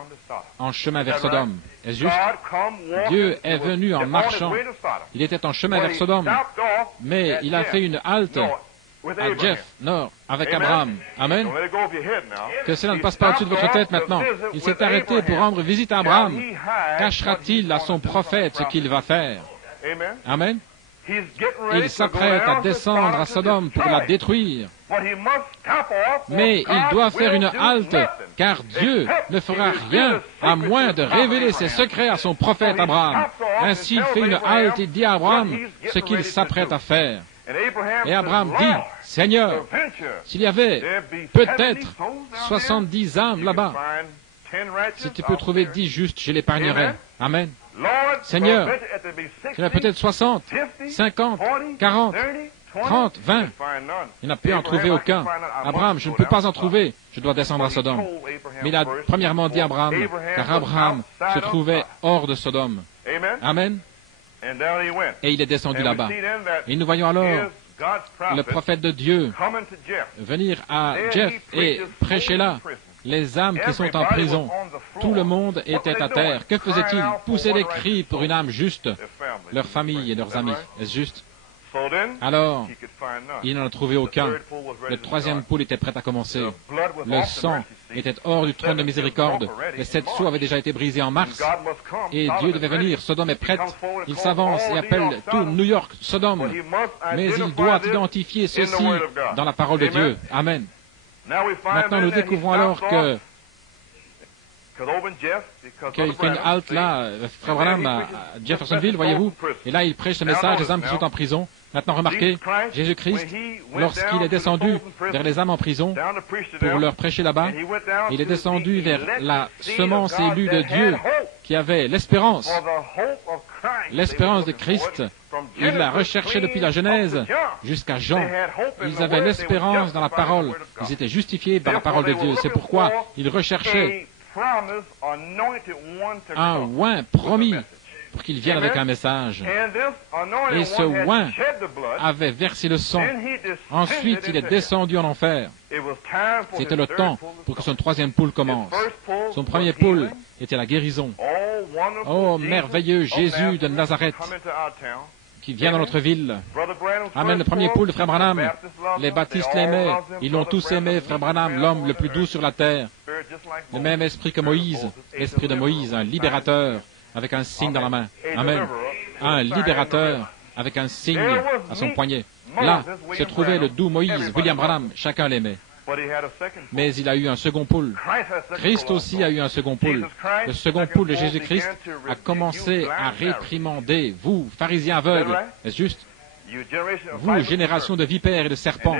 en chemin vers Sodome. Est-ce juste? Dieu est venu en marchant. Il était en chemin vers Sodome, mais il a fait une halte à Jeff, Nord, avec Abraham. Amen. Que cela ne passe pas au-dessus de votre tête maintenant. Il s'est arrêté pour rendre visite à Abraham. Cachera-t-il à son prophète ce qu'il va faire? Amen. Il s'apprête à descendre à Sodome pour la détruire. Mais il doit faire une halte, car Dieu ne fera rien à moins de révéler ses secrets à son prophète Abraham. Ainsi, il fait une halte et dit à Abraham ce qu'il s'apprête à faire. Et Abraham dit, Seigneur, s'il y avait peut-être 70 âmes là-bas, si tu peux trouver 10 justes, je l'épargnerai. Amen. Seigneur, il y en a peut-être 60, 50, 40, 30, 20. Il n'a pu en trouver aucun. Abraham, je ne peux pas en trouver. Je dois descendre à Sodome. Mais il a premièrement dit Abraham, car Abraham se trouvait hors de Sodome. Amen. Et il est descendu là-bas. Et nous voyons alors le prophète de Dieu venir à Jeff et prêcher là. Les âmes qui sont en prison, tout le monde était à terre. Que faisait-il? Pousser des cris pour une âme juste, leur famille et leurs amis. Est-ce juste? Alors, il n'en a trouvé aucun. Le troisième poule était prêt à commencer. Le sang était hors du trône de miséricorde. Les 7 sceaux avaient déjà été brisés en mars. Et Dieu devait venir. Sodome est prête. Il s'avance et appelle tout New York Sodome. Mais il doit identifier ceci dans la parole de Dieu. Amen. Maintenant, nous découvrons alors qu'il fait une halte là, Frère Branham, à Jeffersonville, voyez-vous, et là, il prêche ce message des âmes qui sont en prison. Maintenant, remarquez, Jésus-Christ, lorsqu'il est descendu vers les âmes en prison pour leur prêcher là-bas, il est descendu vers la semence élue de Dieu qui avait l'espérance de Christ. Il l'a recherché depuis la Genèse jusqu'à Jean. Ils avaient l'espérance dans la parole. Ils étaient justifiés par la parole de Dieu. C'est pourquoi ils recherchaient un oint promis pour qu'il vienne avec un message. Et ce oint avait versé le sang. Ensuite, il est descendu en enfer. C'était le temps pour que son troisième poule commence. Son premier poule était la guérison. Oh, merveilleux Jésus de Nazareth, qui vient dans notre ville. Amen, le premier poule de Frère Branham. Les baptistes l'aimaient. Ils l'ont tous aimé, Frère Branham, l'homme le plus doux sur la terre. Le même esprit que Moïse, l'esprit de Moïse, un libérateur avec un signe dans la main. Amen. Un libérateur avec un signe à son poignet. Là se trouvait le doux Moïse, William Branham. Chacun l'aimait. Mais il a eu un second poule. Christ aussi a eu un second poule. Le second poule de Jésus-Christ a commencé à réprimander, vous, pharisiens aveugles. Est-ce juste? Vous, génération de vipères et de serpents.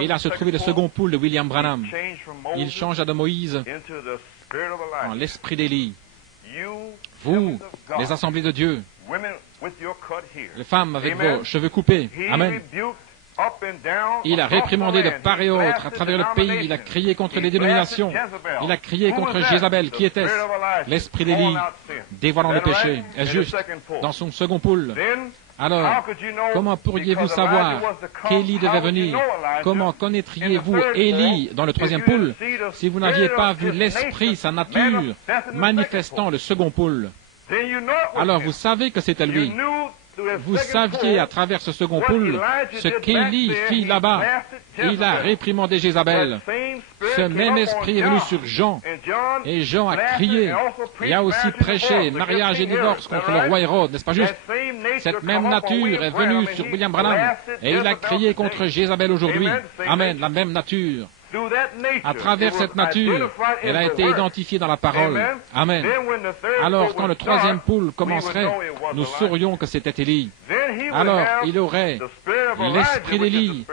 Et là se trouvait le second poule de William Branham. Il changea de Moïse en l'esprit d'Élie. Vous, les assemblées de Dieu, les femmes avec vos cheveux coupés. Amen. Il a réprimandé de part et autre à travers le pays. Il a crié contre les dénominations. Il a crié contre Jézabel. Qui était-ce? L'esprit d'Élie, dévoilant le péché. Est juste dans son second poule. Alors, comment pourriez-vous savoir qu'Élie devait venir? Comment connaîtriez-vous Élie dans le troisième poule si vous n'aviez pas vu l'esprit, sa nature, manifestant le second poule? Alors vous savez que c'était lui. Vous saviez à travers ce second poule ce qu'Élie fit là-bas. Il a réprimandé Jézabel. Ce même esprit est venu sur Jean. Et Jean a crié. Il a aussi prêché mariage et divorce contre le roi Hérode, n'est-ce pas juste? Cette même nature est venue sur William Branham. Et il a crié contre Jézabel aujourd'hui. Amen, la même nature. À travers cette nature, elle a été identifiée dans la parole. Amen. Alors, quand le troisième poule commencerait, nous saurions que c'était Élie. Alors, il aurait l'esprit d'Élie,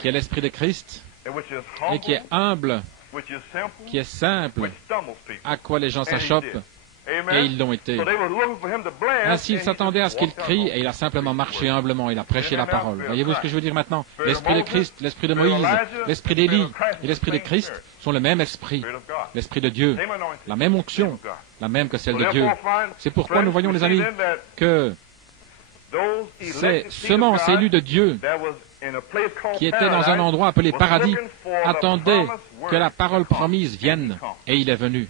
qui est l'esprit de Christ, et qui est humble, qui est simple, à quoi les gens s'achoppent, et ils l'ont été. Ainsi, il s'attendait à ce qu'il crie, et il a simplement marché humblement, il a prêché la parole. Voyez-vous ce que je veux dire maintenant? L'esprit de Christ, l'esprit de Moïse, l'esprit d'Élie et l'esprit de Christ sont le même esprit, l'esprit de Dieu, la même onction, la même que celle de Dieu. C'est pourquoi nous voyons, les amis, que ces semences élues de Dieu, qui étaient dans un endroit appelé paradis, attendaient que la parole promise vienne, et il est venu.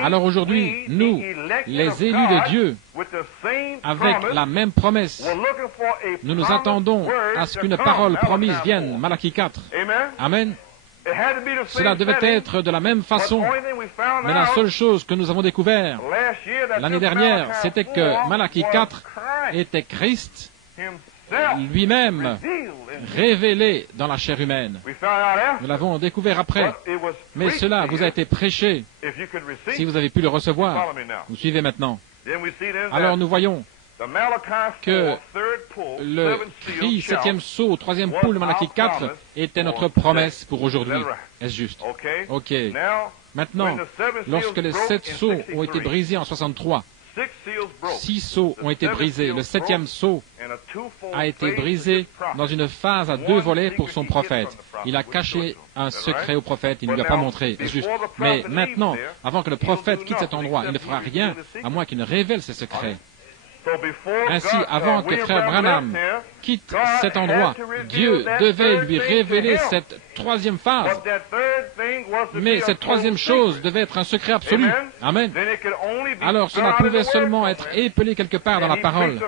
Alors aujourd'hui, nous, les élus de Dieu, avec la même promesse, nous nous attendons à ce qu'une parole promise vienne, Malachie 4. Amen. Cela devait être de la même façon, mais la seule chose que nous avons découvert l'année dernière, c'était que Malachie 4 était Christ lui-même révélé dans la chair humaine. Nous l'avons découvert après, mais cela vous a été prêché si vous avez pu le recevoir. Vous suivez maintenant. Alors nous voyons que le cri, septième sceau, troisième poule, Malachie 4, était notre promesse pour aujourd'hui. Est-ce juste? Ok. Maintenant, lorsque les 7 sceaux ont été brisés en 63, 6 sceaux ont été brisés. Le 7e sceau a été brisé dans une phase à 2 volets pour son prophète. Il a caché un secret au prophète, il ne lui a pas montré. C'est juste. Mais maintenant, avant que le prophète quitte cet endroit, il ne fera rien à moins qu'il ne révèle ses secrets. Ainsi, avant que frère Branham quitte cet endroit, Dieu devait lui révéler cette troisième phase. Mais cette troisième chose devait être un secret absolu. Amen. Alors cela pouvait seulement être épelé quelque part dans la parole.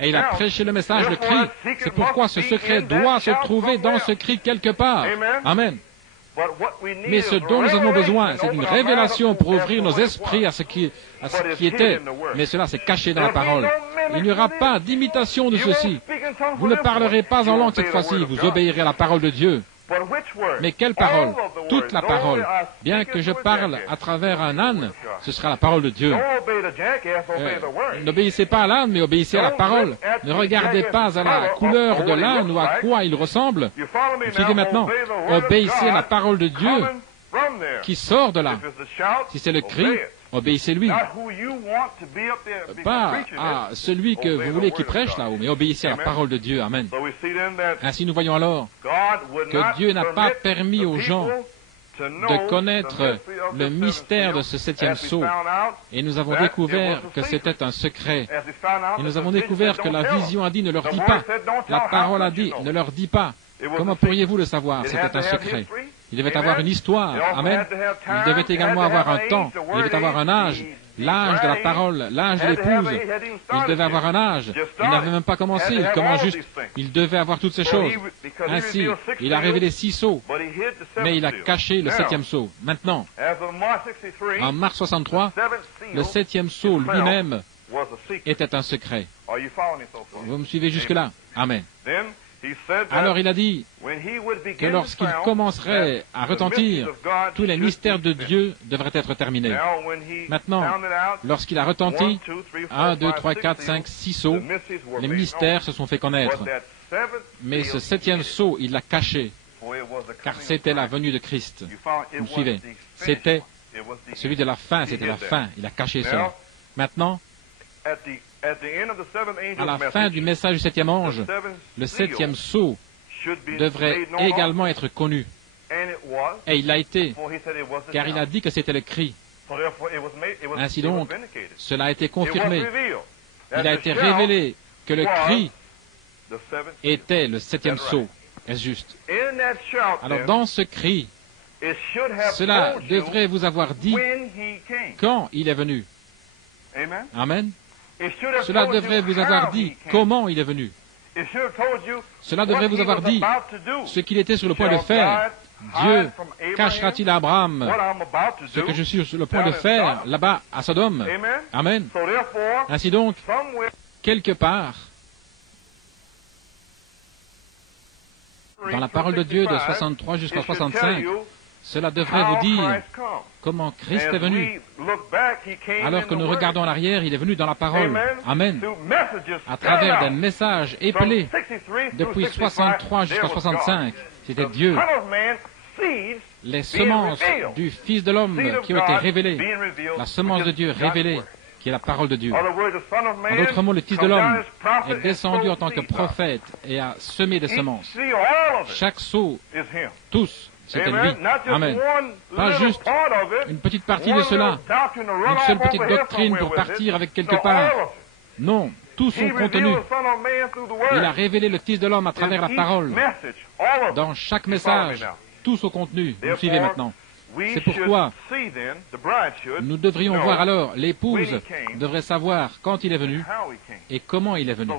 Et il a prêché le message, le cri. C'est pourquoi ce secret doit se trouver dans ce cri quelque part. Amen. Mais ce dont nous avons besoin, c'est une révélation pour ouvrir nos esprits à ce qui était. Mais cela, c'est caché dans la parole. Il n'y aura pas d'imitation de ceci. Vous ne parlerez pas en langue cette fois-ci, vous obéirez à la parole de Dieu. Mais quelle parole? Toute la parole. Bien que je parle à travers un âne, ce sera la parole de Dieu. N'obéissez pas à l'âne, mais obéissez à la parole. Ne regardez pas à la couleur de l'âne ou à quoi il ressemble. Vous suivez maintenant. Obéissez à la parole de Dieu qui sort de là. Si c'est le cri, obéissez-lui. Pas à celui que vous voulez qui prêche là-haut, mais obéissez à la parole de Dieu. Amen. Ainsi, nous voyons alors que Dieu n'a pas permis aux gens de connaître le mystère de ce 7e sceau. Et nous avons découvert que c'était un secret. Et nous avons découvert que la vision a dit, ne leur dis pas. La parole a dit, ne leur dis pas. Comment pourriez-vous le savoir? C'était un secret. Il devait avoir une histoire. Amen. Il devait également avoir un temps. Il devait avoir un âge. L'âge de la parole, l'âge de l'épouse. Il devait avoir un âge. Il n'avait même pas commencé. Il commence juste. Il devait avoir toutes ces choses. Ainsi, il a révélé 6 sceaux, mais il a caché le 7e sceau. Maintenant, en mars 63, le 7e sceau lui-même était un secret. Vous me suivez jusque-là? Amen. Alors il a dit que lorsqu'il commencerait à retentir, tous les mystères de Dieu devraient être terminés. Maintenant, lorsqu'il a retenti, 1, 2, 3, 4, 5, 6 sceaux, les mystères se sont fait connaître. Mais ce 7e sceau, il l'a caché, car c'était la venue de Christ. Vous me suivez? C'était celui de la fin, c'était la fin. Il a caché cela. Maintenant, à la fin du message du 7e ange, le 7e sceau devrait également être connu. Et il l'a été, car il a dit que c'était le cri. Ainsi donc, cela a été confirmé. Il a été révélé que le cri était le 7e sceau. Est-ce juste? Alors dans ce cri, cela devrait vous avoir dit quand il est venu. Amen. Cela devrait vous avoir dit comment il est venu. Cela devrait vous avoir dit ce qu'il était sur le point de faire. Dieu cachera-t-il à Abraham ce que je suis sur le point de faire là-bas à Sodome? Amen. Ainsi donc, quelque part, dans la parole de Dieu de 63 jusqu'à 65, cela devrait vous dire comment Christ est venu. Alors que nous regardons en arrière, il est venu dans la parole. Amen. À travers des messages épelés depuis 63 jusqu'à 65. C'était Dieu. Les semences du Fils de l'homme qui ont été révélées. La semence de Dieu révélée, qui est la parole de Dieu. En d'autres mots, le Fils de l'homme est descendu en tant que prophète et a semé des semences. Chaque sceau, tous, c'était lui. Amen. Pas juste une petite partie de cela, une seule petite doctrine pour partir avec quelque part. Non, tout son contenu. Il a révélé le Fils de l'homme à travers la parole. Dans chaque message, tout son contenu. Vous suivez maintenant. C'est pourquoi nous devrions voir alors, l'épouse devrait savoir quand il est venu et comment il est venu.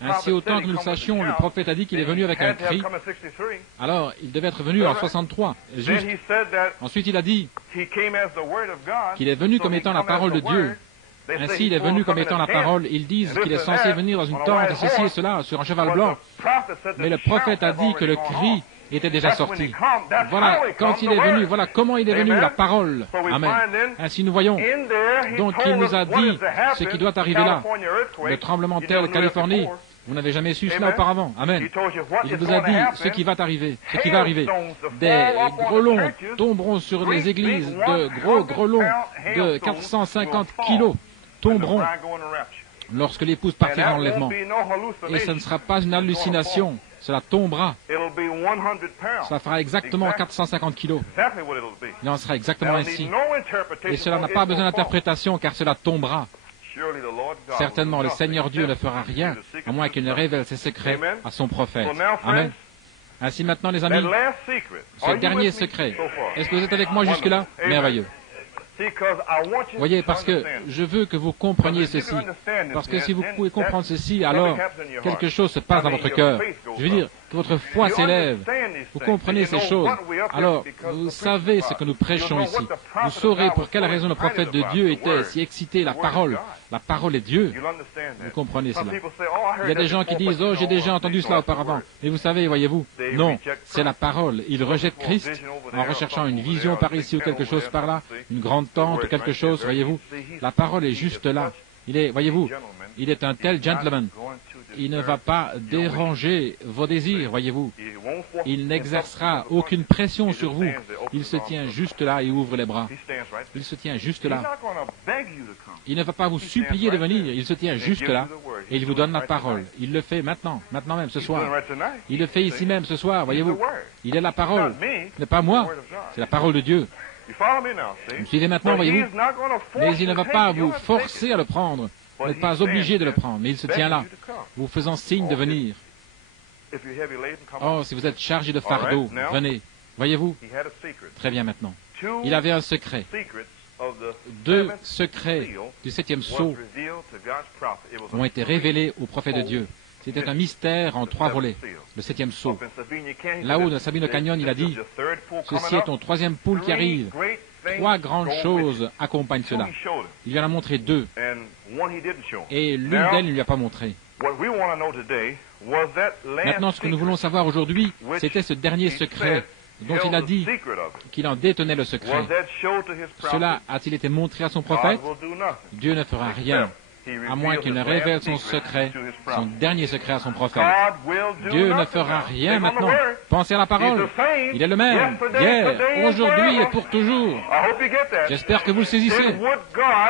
Ainsi, autant que nous le sachions, le prophète a dit qu'il est venu avec un cri. Alors, il devait être venu en 63. Juste. Ensuite, il a dit qu'il est venu comme étant la parole de Dieu. Ainsi, il est venu comme étant la parole. Ils disent qu'il est censé venir dans une tente, ceci et cela, sur un cheval blanc. Mais le prophète a dit que le cri était déjà sorti. Voilà quand il est venu, voilà comment il est venu, la parole. Amen. Ainsi nous voyons. Donc il nous a dit ce qui doit arriver là. Le tremblement de terre de Californie, vous n'avez jamais su cela auparavant. Amen. Il vous a dit ce qui va arriver, ce qui va arriver. Des grelons tomberont sur les églises, de gros grelons de 450 kilos tomberont lorsque l'épouse partira en enlèvement. Et ce ne sera pas une hallucination. Cela tombera. Cela fera exactement 450 kilos. Il en sera exactement ainsi. Et cela n'a pas besoin d'interprétation car cela tombera. Certainement, le Seigneur Dieu ne fera rien à moins qu'il ne révèle ses secrets à son prophète. Amen. Ainsi maintenant, les amis, ce dernier secret, est-ce que vous êtes avec moi jusque-là? Merveilleux. Voyez, parce que je veux que vous compreniez ceci. Parce que si vous pouvez comprendre ceci, alors quelque chose se passe dans votre cœur. Je veux dire que votre foi s'élève. Vous comprenez ces choses. Alors, vous savez ce que nous prêchons ici. Vous saurez pour quelle raison le prophète de Dieu était si excité. La parole est Dieu. Vous comprenez cela. Il y a des gens qui disent, oh, j'ai déjà entendu cela auparavant. Et vous savez, voyez-vous, non, c'est la parole. Ils rejettent Christ en recherchant une vision par ici ou quelque chose par là, une grande tente ou quelque chose, voyez-vous. La parole est juste là. Il est, voyez-vous, il est un tel gentleman. Il ne va pas déranger vos désirs, voyez-vous. Il n'exercera aucune pression sur vous. Il se tient juste là et ouvre les bras. Il se tient juste là. Il ne va pas vous supplier de venir. Il se tient juste là et il vous donne la parole. Il le fait maintenant même ce soir. Il le fait ici même ce soir, voyez-vous. Il est la parole. Ce n'est pas moi, c'est la parole de Dieu. Vous me suivez maintenant, voyez-vous. Mais il ne va pas vous forcer à le prendre. Vous n'êtes pas obligé de le prendre, mais il se tient là, vous faisant signe de venir. Oh, si vous êtes chargé de fardeau, venez. Voyez-vous? Très bien maintenant. Il avait un secret. 2 secrets du 7e sceau ont été révélés au prophète de Dieu. C'était un mystère en 3 volets, le 7e sceau. Là-haut, dans Sabino Canyon, il a dit, ceci est ton 3e poule qui arrive. 3 grandes choses accompagnent cela. Il lui en a montré 2. Et l'une d'elles, il ne lui a pas montré. Maintenant, ce que nous voulons savoir aujourd'hui, c'était ce dernier secret dont il a dit qu'il en détenait le secret. Cela a-t-il été montré à son prophète? Dieu ne fera rien, à moins qu'il ne révèle son secret, son dernier secret à son prophète. Dieu ne fera rien maintenant. Pensez à la parole. Il est le même, hier, aujourd'hui et pour toujours. J'espère que vous le saisissez.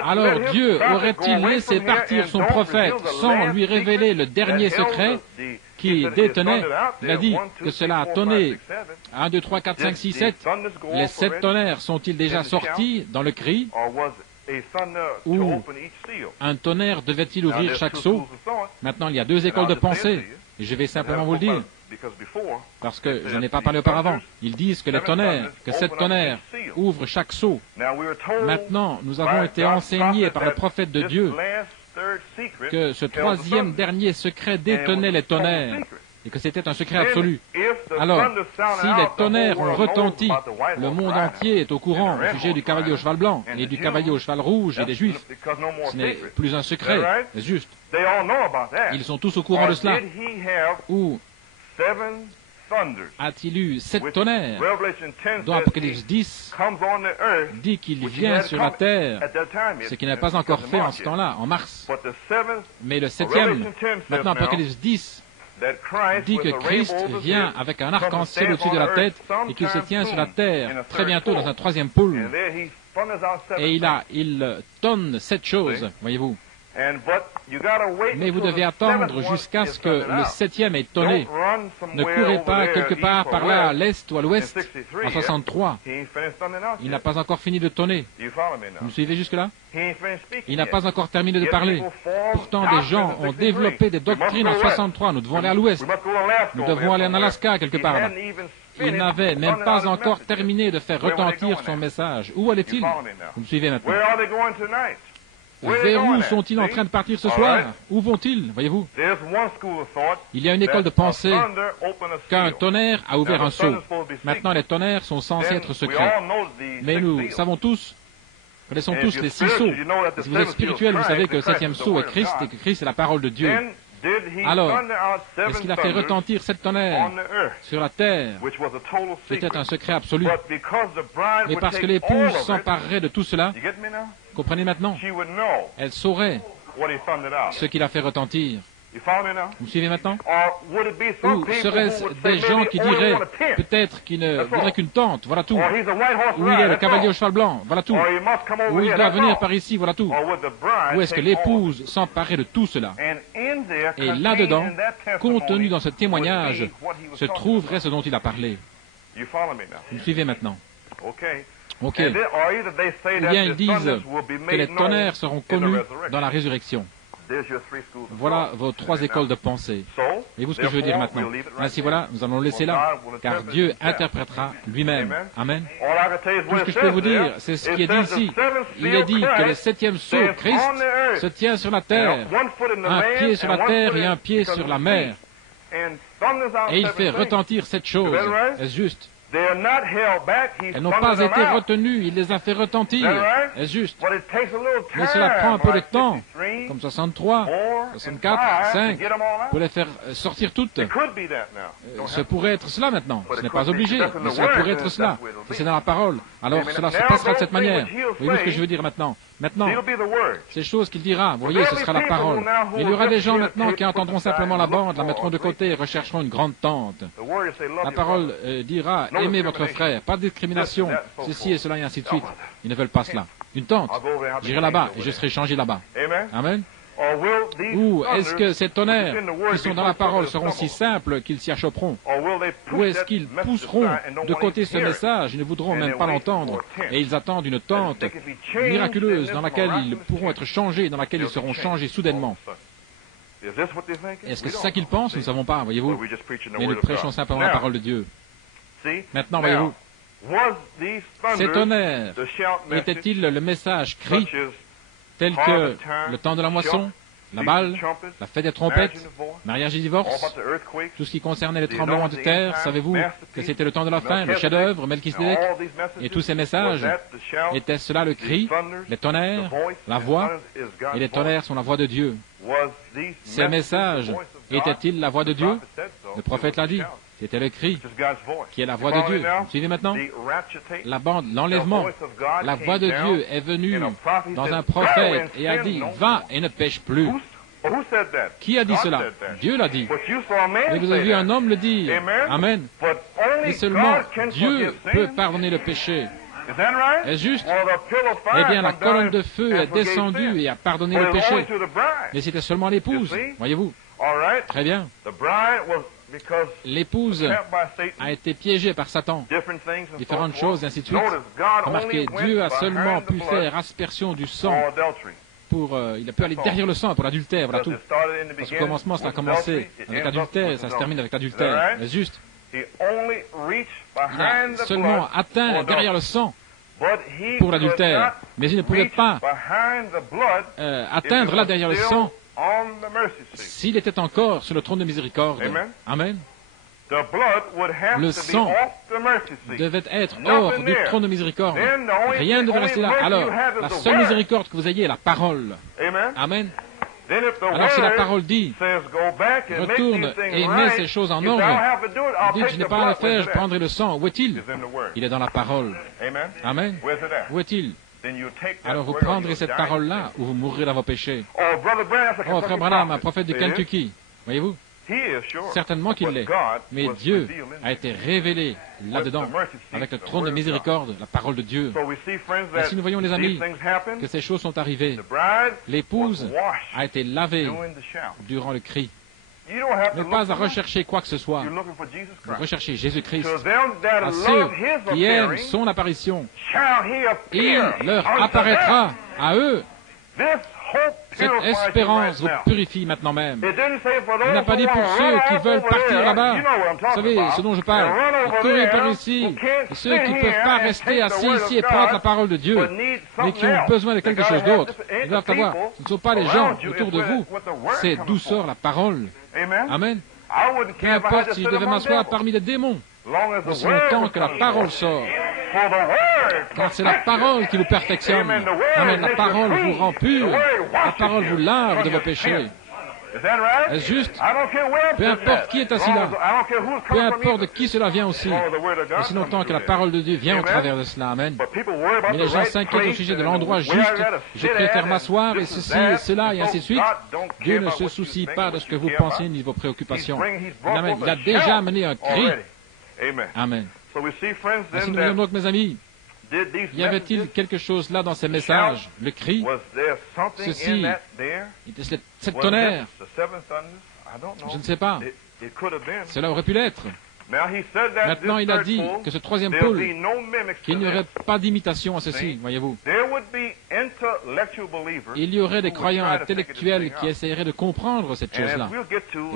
Alors Dieu aurait-il laissé partir son prophète sans lui révéler le dernier secret qui détenait? Il a dit que cela a tonné. 1, 2, 3, 4, 5, 6, 7. Les 7 tonnerres sont-ils déjà sortis dans le cri? Ou un tonnerre devait-il ouvrir chaque seau? Maintenant, il y a 2 écoles de pensée. Et je vais simplement vous le dire, parce que je n'ai pas parlé auparavant. Ils disent que les tonnerres, que 7 tonnerres ouvrent chaque seau. Maintenant, nous avons été enseignés par le prophète de Dieu que ce 3e dernier secret détenait les tonnerres et que c'était un secret absolu. Alors, si les tonnerres ont retenti, le monde entier est au courant au sujet du cavalier au cheval blanc et du cavalier au cheval rouge et des Juifs. Ce n'est plus un secret, c'est juste. Ils sont tous au courant de cela. Ou a-t-il eu 7 tonnerres dont Apocalypse 10 dit qu'il vient sur la terre, ce qui n'est pas encore fait en ce temps-là, en mars. Mais le 7e, maintenant Apocalypse 10, dit que Christ vient avec un arc-en-ciel au-dessus de la tête et qu'il se tient sur la terre très bientôt dans un 3e pôle. Et il tonne 7 choses, voyez-vous. Mais vous devez attendre jusqu'à ce que le 7e ait tonné. Ne courez pas quelque part par là, à l'est ou à l'ouest, en 63. Il n'a pas encore fini de tonner. Vous me suivez jusque-là? Il n'a pas encore terminé de parler. Pourtant, des gens ont développé des doctrines en 63. Nous devons aller à l'ouest. Nous devons aller en Alaska, quelque part là. Il n'avait même pas encore terminé de faire retentir son message. Où allait-il? Vous me suivez maintenant? Vers où sont-ils en train de partir ce soir? Où vont-ils, voyez-vous? Il y a une école de pensée qu'un tonnerre a ouvert un seau. Maintenant, les tonnerres sont censés être secrets. Mais nous savons tous, connaissons tous les 6 sceaux. Si vous êtes spirituel, vous savez que le 7e sceau est Christ et que Christ est la parole de Dieu. Alors, est-ce qu'il a fait retentir 7 tonnerres sur la terre? C'était un secret absolu. Mais parce que l'épouse s'emparerait de tout cela, comprenez maintenant, elle saurait ce qu'il a fait retentir. Vous me suivez maintenant? Ou serait-ce des gens qui diraient, peut-être qui ne voudraient qu'une tente, voilà tout. Où il est le cavalier au cheval blanc, voilà tout. Où il doit venir par ici, voilà tout. Ou est-ce que l'épouse s'emparait de tout cela? Et là-dedans, contenu dans ce témoignage, se trouverait ce dont il a parlé. Vous me suivez maintenant? Ok. Ou bien ils disent que les tonnerres seront connus dans la résurrection. Voilà vos 3 écoles de pensée. Voyez-vous ce que je veux dire maintenant? Ainsi voilà, nous allons le laisser là, car Dieu interprétera lui-même. Amen. Tout ce que je peux vous dire, c'est ce qui est dit ici. Il est dit que le 7e sceau, Christ, se tient sur la terre, un pied sur la terre et un pied sur la mer. Et il fait retentir cette chose. Est-ce juste? Elles n'ont pas été retenues, il les a fait retentir. Est-ce juste? Mais cela prend un peu de temps, comme 63, 64, 5, pour les faire sortir toutes. Ce pourrait être cela maintenant. Ce n'est pas obligé, mais cela pourrait être cela. Si c'est dans la parole, alors cela se passera de cette manière. Voyez-vous ce que je veux dire maintenant? Maintenant, ces choses qu'il dira, vous voyez, ce sera la parole. Mais il y aura des gens maintenant qui entendront simplement la bande, la mettront de côté et rechercheront une grande tente. La parole dira, aimez votre frère, pas de discrimination, ceci et cela et ainsi de suite. Ils ne veulent pas cela. Une tente, j'irai là-bas et je serai changé là-bas. Amen. Ou est-ce que ces tonnerres qui sont dans la parole seront si simples qu'ils s'y achoperont? Ou est-ce qu'ils pousseront de côté ce message, ils ne voudront même pas l'entendre, et ils attendent une tente miraculeuse dans laquelle ils pourront être changés, dans laquelle ils seront changés soudainement? Est-ce que c'est ça qu'ils pensent? Nous ne savons pas, voyez-vous. Mais nous prêchons simplement la parole de Dieu. Maintenant, voyez-vous, ces tonnerres, était-il le message cri, tel que le temps de la moisson, la balle, la fête des trompettes, mariage et divorce, tout ce qui concernait les tremblements de terre. Savez-vous que c'était le temps de la fin, le chef-d'œuvre, Melchisedec, et tous ces messages étaient cela le cri, les tonnerres, la voix, et les tonnerres sont la voix de Dieu. Ces messages étaient-ils la voix de Dieu? Le prophète l'a dit. C'était le cri qui est la voix de Dieu. Vous suivez maintenant? La bande, l'enlèvement. La voix de Dieu est venue dans un prophète et a dit, va et ne pêche plus. Qui a dit cela? Dieu l'a dit. Mais vous avez vu un homme le dire. Amen. Et seulement Dieu peut pardonner le péché. Est-ce juste? Eh bien, la colonne de feu est descendue et a pardonné le péché. Mais c'était seulement l'épouse, voyez-vous. Très bien. L'épouse a été piégée par Satan. Différentes choses, et ainsi de suite. Remarquez, Dieu a seulement pu faire aspersion du sang il a pu aller derrière le sang pour l'adultère, voilà tout. Parce qu'au commencement, ça a commencé avec l'adultère et ça se termine avec l'adultère. C'est juste. Il a seulement atteint derrière le sang pour l'adultère. Mais il ne pouvait pas atteindre là derrière le sang s'il était encore sur le trône de miséricorde. Amen. Le sang devait être hors du trône de miséricorde. Rien ne devait rester là. Alors, la seule miséricorde que vous ayez est la parole. Amen. Alors si la parole dit, retourne et mets ces choses en ordre, dites, je n'ai pas à le faire, je prendrai le sang. Où est-il? Il est dans la parole. Amen. Où est-il? Alors vous prendrez cette parole-là ou vous mourrez dans vos péchés. Oh, frère Branham, un prophète du Kentucky, voyez-vous? Certainement qu'il l'est. Mais Dieu a été révélé là-dedans, avec le trône de miséricorde, la parole de Dieu. Et si nous voyons, les amis, que ces choses sont arrivées, l'épouse a été lavée durant le cri. Mais pas à rechercher quoi que ce soit. Vous recherchez Jésus-Christ. À ceux qui aiment son apparition, il leur apparaîtra à eux. Cette espérance vous purifie maintenant même. Il n'a pas dit pour ceux qui veulent partir là-bas. Vous savez ce dont je parle. Ils courent par ici. Ceux qui ne peuvent pas rester assis ici et prendre la parole de Dieu, mais qui ont besoin de quelque chose d'autre. Ils doivent savoir, ce ne sont pas les gens autour de vous. C'est d'où sort la parole. Amen. Peu importe si je devais m'asseoir parmi les démons, aussi longtemps que la parole sort. Car c'est la parole qui vous perfectionne. Amen. La parole vous rend pur. La parole vous lave de vos péchés. Est-ce juste? Peu importe qui est assis là. Peu importe de qui cela vient aussi. Aussi longtemps que la parole de Dieu vient au travers de cela. Amen. Mais les gens s'inquiètent au sujet de l'endroit juste. Je préfère m'asseoir et ceci et cela et ainsi de suite. Dieu ne se soucie pas de ce que vous pensez ni de vos préoccupations. Amen. Il a déjà amené un cri. Amen. Ainsi nous voyons donc, mes amis, y avait-il quelque chose là dans ces messages? Le cri? Ceci? Était cette tonnerre? Je ne sais pas. Cela aurait pu l'être. Maintenant, il a dit que ce troisième pôle, qu'il n'y aurait pas d'imitation à ceci, voyez-vous. Il y aurait des croyants intellectuels qui essaieraient de comprendre cette chose-là.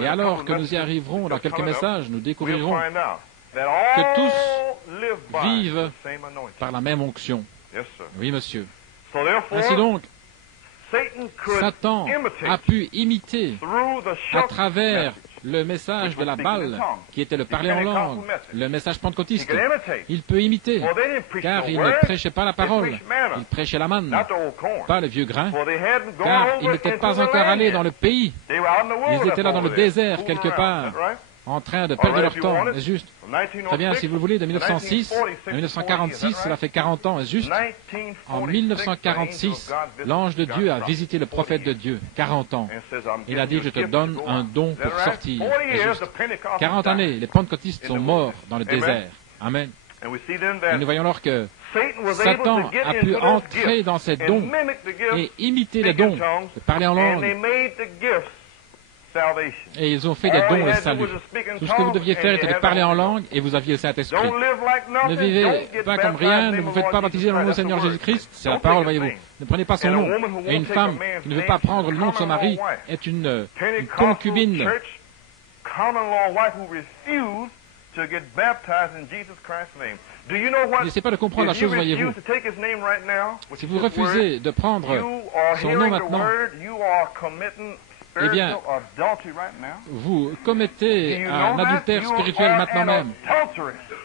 Et alors que nous y arriverons dans quelques messages, nous découvrirons que tous vivent par la même onction. Oui, monsieur. Ainsi donc, Satan a pu imiter à travers le message de la balle, qui était le parler en langue, le message pentecôtiste. Il peut imiter, car il ne prêchait pas la parole, il prêchait la manne, pas le vieux grain, car ils n'étaient pas encore allés dans le pays. Ils étaient là dans le désert quelque part, en train de perdre leur temps, est-ce juste? Très bien, si vous le voulez, de 1906 à 1946, cela fait 40 ans, est-ce juste? En 1946, l'ange de Dieu a visité le prophète de Dieu, 40 ans. Il a dit, je te donne un don pour sortir. Est-ce juste? 40 années, les pentecôtistes sont morts dans le désert. Amen. Et nous voyons alors que Satan a pu entrer dans ces dons et imiter les dons, de parler en langue. Et ils ont fait des dons et salut. Tout ce que vous deviez faire était de parler en langue et vous aviez le Saint-Esprit. Ne vivez pas comme rien, ne vous faites pas baptiser dans le nom du Seigneur Jésus-Christ, c'est la parole, voyez-vous. Ne prenez pas son nom. Et une femme qui ne veut pas prendre le nom de son mari est une concubine. N'essayez pas de comprendre la chose, voyez-vous. Si vous refusez de prendre son nom maintenant, eh bien, vous commettez un adultère spirituel maintenant même.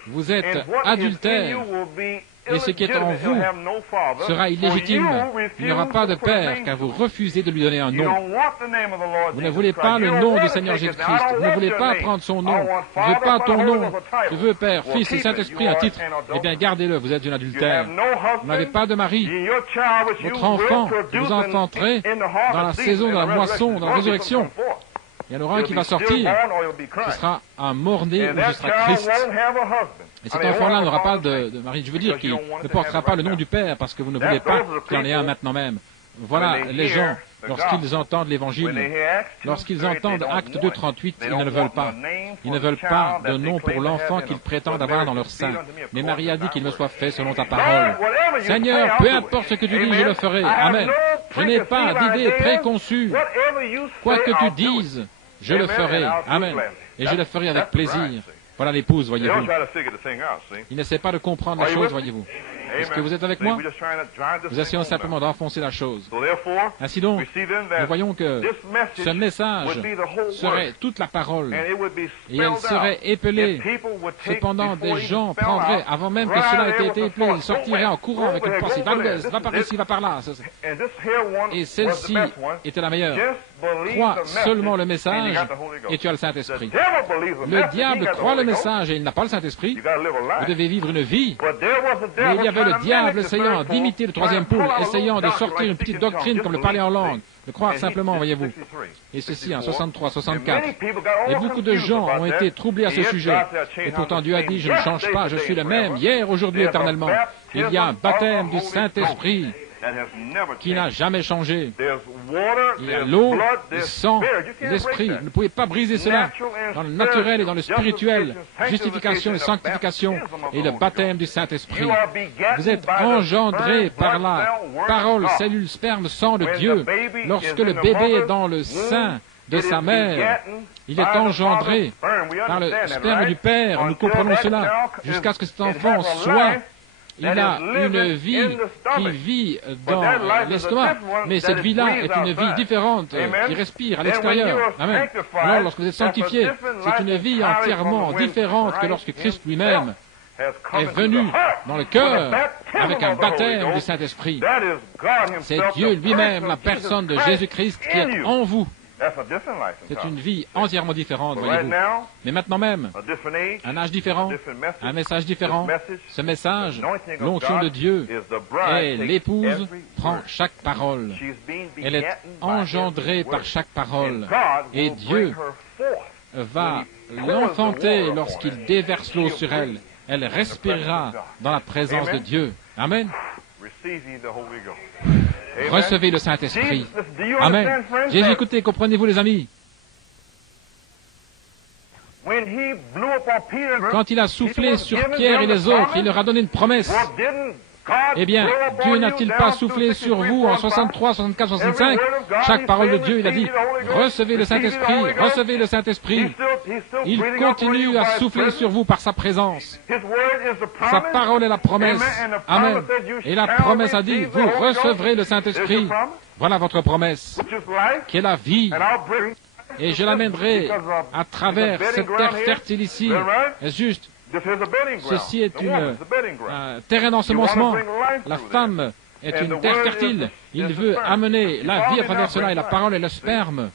Vous êtes adultère. Et ce qui est en vous sera illégitime. Il n'y aura pas de père, car vous refusez de lui donner un nom. Vous ne voulez pas le nom du Seigneur Jésus-Christ. Vous ne voulez pas prendre son nom. Je ne veux pas ton nom. Je veux Père, Fils et Saint-Esprit, un titre. Eh bien, gardez-le, vous êtes une adultère. Vous n'avez pas de mari. Votre enfant, vous enfanterez dans la saison de la moisson, dans la résurrection. Il y en aura un qui va sortir. Ce sera un mort-né ou ce sera Christ. Et cet enfant-là n'aura pas de mari. Je veux dire qu'il ne portera pas le nom du Père parce que vous ne voulez pas qu'il y en ait un maintenant même. Voilà les gens, lorsqu'ils entendent l'Évangile, lorsqu'ils entendent Acte 2:38, ils ne le veulent pas. Ils ne veulent pas de nom pour l'enfant qu'ils prétendent avoir dans leur sein. Mais Marie a dit qu'il me soit fait selon ta parole. Seigneur, peu importe ce que tu dis, je le ferai. Amen. Je n'ai pas d'idée préconçue. Quoi que tu dises, je le ferai. Amen. Et je le ferai avec plaisir. Voilà l'épouse, voyez-vous. Il n'essaie pas de comprendre la chose, voyez-vous. Est-ce que vous êtes avec moi? Nous essayons simplement d'enfoncer la chose. Ainsi donc, nous voyons que ce message serait toute la parole et elle serait épelée. Cependant, des gens prendraient, avant même que cela ait été épelé, ils sortiraient en courant avec une pensée. Va par ici, va par là. Et celle-ci était la meilleure. Crois seulement le message et tu as le Saint-Esprit. Le diable croit le message et il n'a pas le Saint-Esprit. Vous devez vivre une vie. Mais il y avait le diable essayant d'imiter le troisième poule, essayant de sortir une petite doctrine comme le parler en langue, de croire simplement, voyez-vous. Et ceci en 63, 64. Et beaucoup de gens ont été troublés à ce sujet. Et pourtant Dieu a dit, je ne change pas, je suis le même, hier, aujourd'hui, éternellement. Il y a un baptême du Saint-Esprit qui n'a jamais changé. Il y a l'eau, le sang, l'esprit. Vous ne pouvez pas briser cela dans le naturel et dans le spirituel. Justification et sanctification et le baptême du Saint-Esprit. Vous êtes engendrés par la parole, cellule, sperme, sang de Dieu. Lorsque le bébé est dans le sein de sa mère, il est engendré par le sperme du Père. Nous comprenons cela jusqu'à ce que cet enfant soit... Il a une vie qui vit dans l'estomac, mais cette vie-là est une vie différente, qui respire à l'extérieur. Amen. Alors, lorsque vous êtes sanctifié, c'est une vie entièrement différente que lorsque Christ lui-même est venu dans le cœur avec un baptême du Saint-Esprit. C'est Dieu lui-même, la personne de Jésus-Christ qui est en vous. C'est une vie entièrement différente, voyez-vous. Mais maintenant même, un âge différent, un message différent. Ce message, l'onction de Dieu, et l'épouse prend chaque parole. Elle est engendrée par chaque parole. Et Dieu va l'enfanter lorsqu'il déverse l'eau sur elle. Elle respirera dans la présence de Dieu. Amen. Recevez le Saint-Esprit. Amen. Jésus, écoutez, comprenez-vous les amis? Quand il a soufflé sur Pierre et les autres, il leur a donné une promesse. Eh bien, Dieu n'a-t-il pas soufflé sur vous en 63, 64, 65? Chaque parole de Dieu, il a dit, recevez le Saint-Esprit, recevez le Saint-Esprit. Il continue à souffler sur vous par sa présence. Sa parole est la promesse. Amen. Et la promesse a dit, vous recevrez le Saint-Esprit. Voilà votre promesse, qui est la vie. Et je l'amènerai à travers cette terre fertile ici. Est-ce juste? Ceci est un terrain d'ensemencement. La femme est une terre fertile. Il veut amener la vie à travers cela et la parole est le sperme.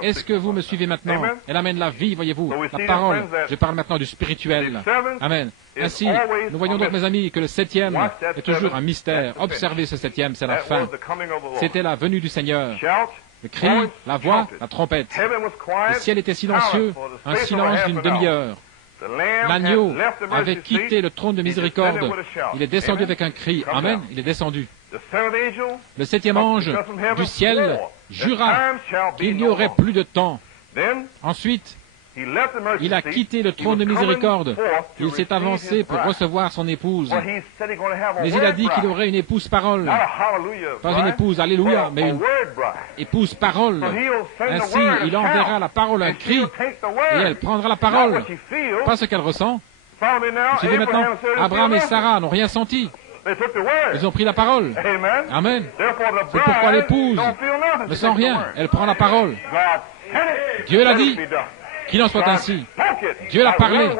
Est-ce que vous me suivez maintenant? Elle amène la vie, voyez-vous, la parole. Je parle maintenant du spirituel. Amen. Ainsi, nous voyons donc, mes amis, que le septième est toujours un mystère. Observez ce septième, c'est la fin. C'était la venue du Seigneur. Le cri, la voix, la trompette. Le ciel était silencieux, un silence d'une demi-heure. L'agneau avait quitté le trône de miséricorde. Il est descendu avec un cri. Amen. Il est descendu. Le septième ange du ciel jura qu'il n'y aurait plus de temps. Ensuite, Il a quitté le trône de miséricorde. Il s'est avancé pour recevoir son épouse. Mais il a dit qu'il aurait une épouse parole. Pas une épouse, alléluia, mais une épouse parole. Ainsi, il enverra la parole à un cri et elle prendra la parole. Pas ce qu'elle ressent. Vous suivez maintenant? Abraham et Sarah n'ont rien senti. Ils ont pris la parole. Amen. C'est pourquoi l'épouse ne sent rien. Elle prend la parole. Dieu l'a dit. Qu'il en soit ainsi. Dieu l'a parlé.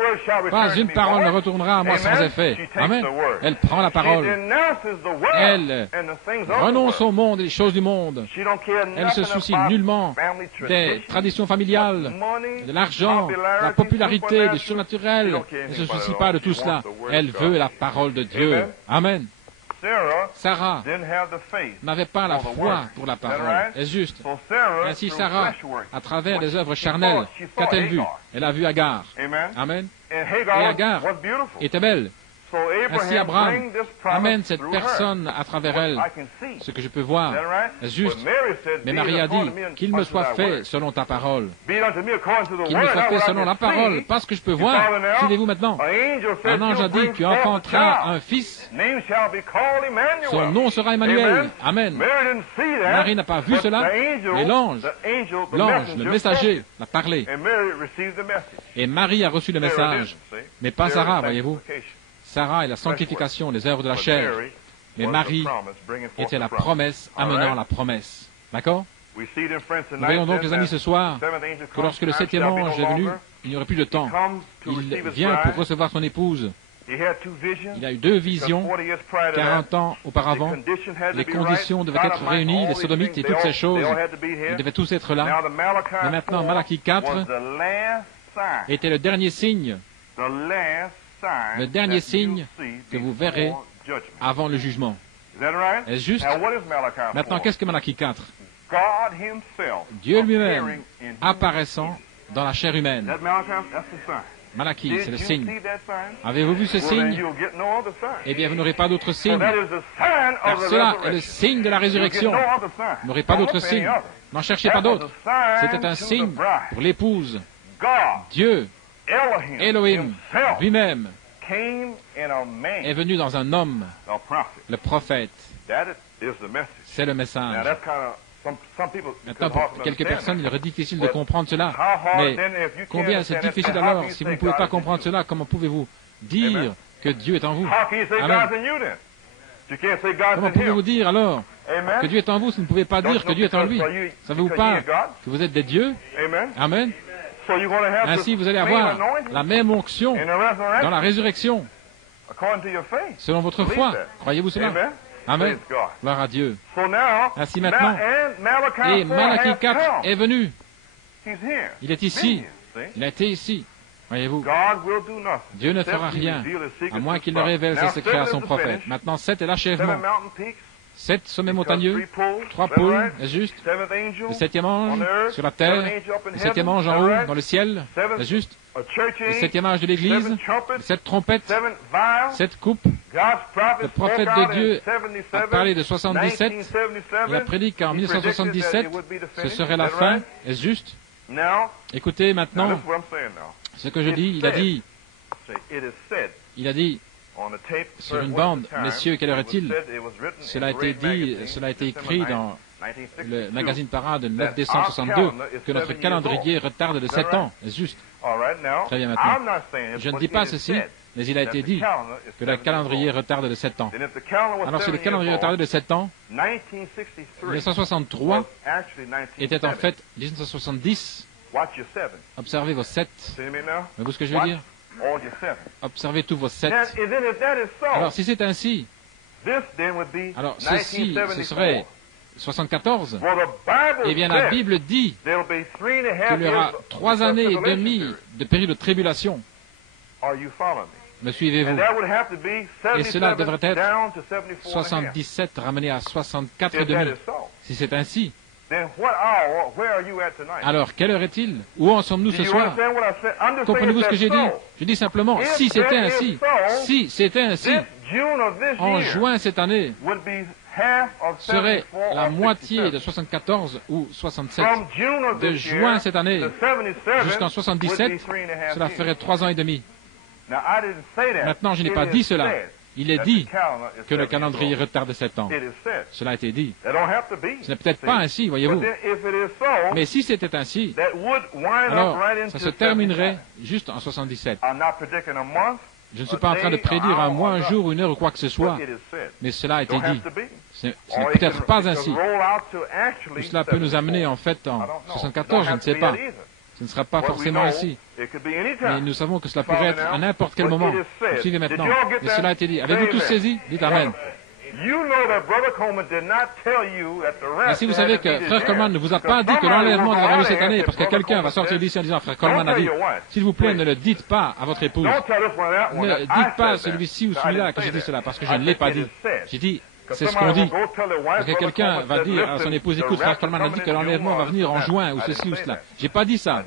Pas une parole ne retournera à moi sans effet. Amen. Elle prend la parole. Elle renonce au monde et les choses du monde. Elle ne se soucie nullement des traditions familiales, de l'argent, de la popularité, du surnaturel. Elle ne se soucie pas de tout cela. Elle veut la parole de Dieu. Amen. Sarah n'avait pas la foi pour la parole. Est-ce juste? Ainsi Sarah, à travers les œuvres charnelles, qu'a-t-elle vu? Elle a vu Agar. Amen. Et Agar était belle. Ainsi Abraham amène cette personne à travers elle, ce que je peux voir. Est-ce juste? Mais Marie a dit, qu'il me soit fait selon ta parole. Qu'il me soit fait selon la parole, pas ce que je peux voir. Suivez-vous maintenant. Un ange a dit, tu enfanteras un fils. Son nom sera Emmanuel. Amen. Marie n'a pas vu cela, mais l'ange, le messager, l'a parlé. Et Marie a reçu le message. Mais pas Sarah, voyez-vous. Sarah est la sanctification, les œuvres de la chair. Mais Marie était la promesse amenant la promesse. D'accord? Nous voyons donc, les amis, ce soir, que lorsque le septième ange est venu, il n'y aurait plus de temps. Il vient pour recevoir son épouse. Il a eu 2 visions, 40 ans auparavant. Les conditions devaient être réunies, les sodomites et toutes ces choses. Ils devaient tous être là. Mais maintenant, Malachie 4 était le dernier signe. Le dernier signe que vous verrez avant le jugement. Est-ce juste? Maintenant, qu'est-ce que Malachie 4? Dieu lui-même apparaissant dans la chair humaine. Malachie, c'est le signe. Avez-vous vu ce signe? Eh bien, vous n'aurez pas d'autre signe. Car cela est le signe de la résurrection. Vous n'aurez pas d'autre signe. N'en cherchez pas d'autre. C'était un signe pour l'épouse. Dieu, Elohim, lui-même, est venu dans un homme, le prophète. C'est le message. Maintenant, pour quelques personnes, il est difficile de comprendre cela. Mais combien c'est difficile alors, si vous ne pouvez pas comprendre cela, comment pouvez-vous dire que Dieu est en vous? Amen. Comment pouvez-vous dire alors que Dieu est en vous si vous ne pouvez pas dire que Dieu est en lui? Savez-vous pas que vous êtes des dieux? Amen. Ainsi, vous allez avoir la même onction dans la résurrection, selon votre foi. Croyez-vous cela? Amen. Gloire à Dieu. Ainsi maintenant, et Malachie 4 est venu. Il est ici. Il a été ici. Voyez-vous, Dieu ne fera rien, à moins qu'il ne révèle ses secrets à son prophète. Maintenant, 7 est l'achèvement. 7 sommets montagneux, 3 pôles, est juste? Le 7e ange sur la terre, le 7e ange en haut, dans le ciel, est juste? Le 7e âge de l'Église, 7 trompettes, 7 coupes. Le prophète de Dieu a parlé de 77. Il a prédit qu'en 1977, ce serait la fin. Est-ce juste? Écoutez maintenant ce que je dis. Il a dit, sur une bande, messieurs, quelle heure est-il? Cela a été dit, cela a été écrit dans le magazine Parade, le 9 décembre 62, que notre calendrier retarde de 7 ans. Est-ce juste? Très bien maintenant. Je ne dis pas ceci, mais il a été dit que le calendrier retarde de 7 ans. Alors si le calendrier retardé de 7 ans, 1963 était en fait 1970. Observez vos 7. Voyez-vous ce que je veux dire? Observez tous vos 7. Alors si c'est ainsi, alors ceci, ce serait 74. Eh bien la Bible dit qu'il y aura 3 années et demie de période de tribulation. Me suivez-vous? Et cela devrait être 77 ramené à 64 et demi. Si c'est ainsi, alors quelle heure est-il? Où en sommes-nous ce soir? Comprenez-vous ce que j'ai dit? Je dis simplement, si c'était ainsi, en juin cette année, serait la moitié de 74 ou 67. De juin cette année jusqu'en 77, cela ferait 3 ans et demi. Maintenant, je n'ai pas dit cela. Il est dit que le calendrier retarde de 7 ans. Cela a été dit. Ce n'est peut-être pas ainsi, voyez-vous. Mais si c'était ainsi, alors ça se terminerait juste en 77. Je ne suis pas en train de prédire un mois, un jour, une heure ou quoi que ce soit, mais cela a été dit. Ce n'est peut-être pas ainsi. Tout cela peut nous amener en fait en 74, je ne sais pas. Ce ne sera pas forcément ainsi. Mais nous savons que cela pourrait être à n'importe quel moment. Vous suivez maintenant. Mais cela a été dit. Avez-vous tous saisi? Dites Amen. Et si vous savez que Frère Coleman ne vous a pas dit que l'enlèvement devrait arriver cette année, parce que quelqu'un va sortir d'ici en disant Frère Coleman a dit, s'il vous plaît, ne le dites pas à votre épouse. Ne dites pas à celui-ci ou celui-là que j'ai dit cela, parce que je ne l'ai pas dit. J'ai dit, c'est ce qu'on dit. Parce que quelqu'un va dire à son épouse, écoute, Frère Coleman a dit que l'enlèvement va venir en juin, ou ceci ou cela. J'ai pas dit ça.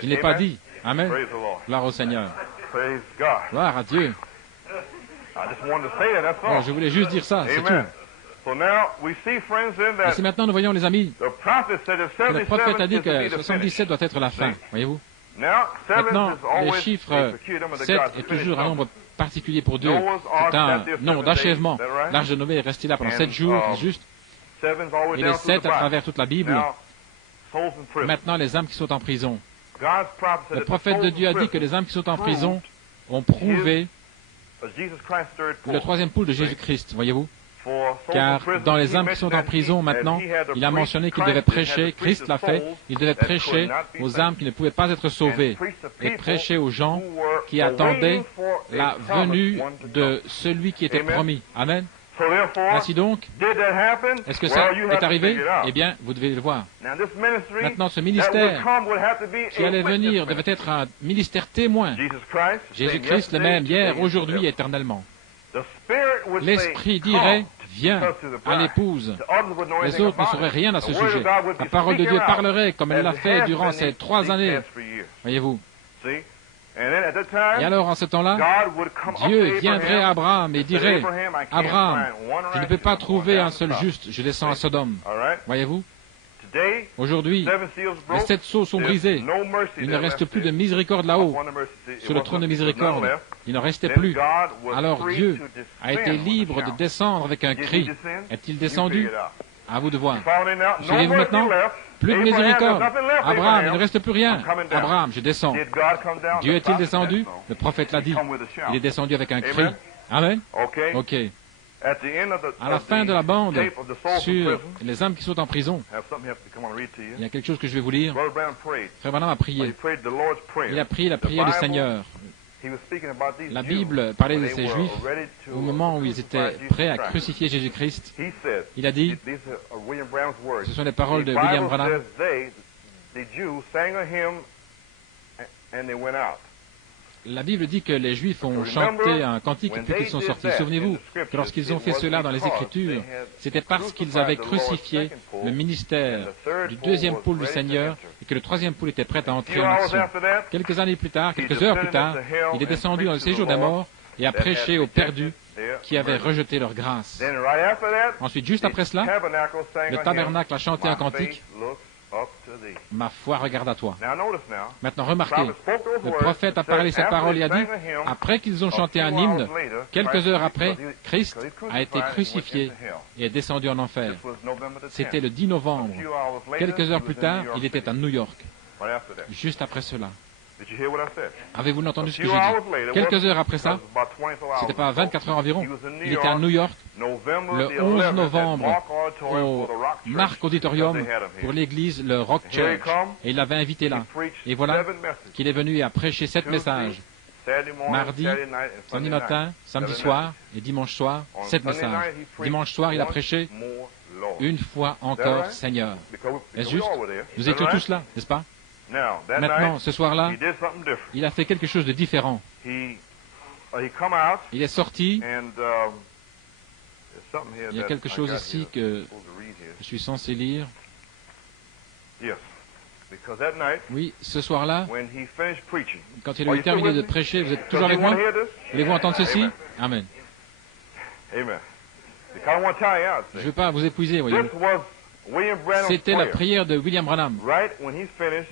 Je ne l'ai pas dit. Amen. Gloire au Seigneur. Gloire à Dieu. Bon, je voulais juste dire ça, c'est tout. Et si maintenant nous voyons, les amis, que le prophète a dit que 77 doit être la fin, voyez-vous. Maintenant, le chiffre 7 est toujours un nombre particulier pour Dieu. C'est un nombre d'achèvement. L'Arche de Noé est resté là pendant 7 jours, juste. Et les 7 à travers toute la Bible. Maintenant, les âmes qui sont en prison. Le prophète de Dieu a dit que les âmes qui sont en prison ont prouvé le troisième poule de Jésus-Christ, voyez-vous. Car dans les âmes qui sont en prison maintenant, il a mentionné qu'il devait prêcher, Christ l'a fait, il devait prêcher aux âmes qui ne pouvaient pas être sauvées et prêcher aux gens qui attendaient la venue de celui qui était promis. Amen. Ainsi donc, est-ce que ça est arrivé? Eh bien, vous devez le voir. Maintenant, ce ministère qui allait venir devait être un ministère témoin. Jésus-Christ le même hier, aujourd'hui et éternellement. L'Esprit dirait, viens à l'épouse. Les autres ne sauraient rien à ce sujet. La parole de Dieu parlerait comme elle l'a fait durant ces 3 années. Voyez-vous. Et alors, en ce temps-là, Dieu viendrait à Abraham et dirait, Abraham, je ne peux pas trouver un seul juste, je descends à Sodome. Voyez-vous? Aujourd'hui, les 7 sceaux sont brisés. Il ne reste plus de miséricorde là-haut, sur le trône de miséricorde. Il n'en restait plus. Alors Dieu a été libre de descendre avec un cri. Est-il descendu? À vous de voir. Suivez-vous maintenant? Plus de miséricorde. Abraham, il ne reste plus rien. Abraham, je descends. Dieu est-il descendu? Le prophète l'a dit. Il est descendu avec un cri. Amen? Ok. À la fin de la bande, sur les âmes qui sont en prison, il y a quelque chose que je vais vous lire. Frère Branham a prié. Il a prié la prière du Seigneur. La Bible parlait de ces Juifs au moment où ils étaient prêts à crucifier Jésus-Christ. Il a dit, ce sont les paroles de William Branham, la Bible dit que les Juifs ont chanté un cantique puis qu'ils sont sortis. Souvenez-vous que lorsqu'ils ont fait cela dans les Écritures, c'était parce qu'ils avaient crucifié le ministère du deuxième poule du Seigneur et que le troisième poule était prêt à entrer en action. Quelques années plus tard, quelques heures plus tard, il est descendu dans le séjour des morts et a prêché aux perdus qui avaient rejeté leur grâce. Ensuite, juste après cela, le tabernacle a chanté un cantique. Ma foi regarde à toi. Maintenant, remarquez, le prophète a parlé ces paroles et a dit, après qu'ils ont chanté un hymne, quelques heures après, Christ a été crucifié et est descendu en enfer. C'était le 10 novembre. Quelques heures plus tard, il était à New York. Juste après cela. Avez-vous entendu ce que j'ai dit? Quelques heures après ça, c'était pas 24 heures environ, il était à New York le 11 novembre au Mark Auditorium pour l'église, le Rock Church, et il l'avait invité là. Et voilà qu'il est venu et a prêché 7 messages. Mardi, samedi matin, samedi soir et dimanche soir, 7 messages. Dimanche soir, il a prêché une fois encore, Seigneur. Est-ce juste? Nous étions tous là, n'est-ce pas? Maintenant, ce soir-là, il a fait quelque chose de différent. Il est sorti. Il y a quelque chose ici que je suis censé lire. Oui, ce soir-là, quand il a eu terminé de prêcher, vous êtes toujours avec moi? Voulez-vous entendre ceci? Amen. Je ne veux pas vous épuiser, voyez-vous. C'était la prière de William Branham.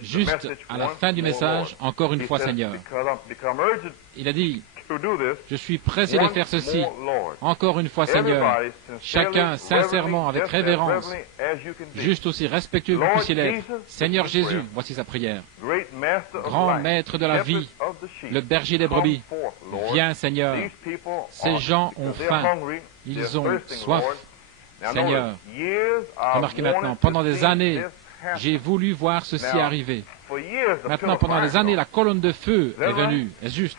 Juste à la fin du message, encore une fois, Seigneur. Il a dit, je suis pressé de faire ceci. Encore une fois, Seigneur. Chacun, sincèrement, avec révérence, juste aussi respectueux que vous puissiez l'être. Seigneur Jésus, voici sa prière. Grand maître de la vie, le berger des brebis, viens, Seigneur. Ces gens ont faim. Ils ont soif. Seigneur, remarquez maintenant, pendant des années, j'ai voulu voir ceci arriver. Maintenant, pendant des années, la colonne de feu est venue, est juste.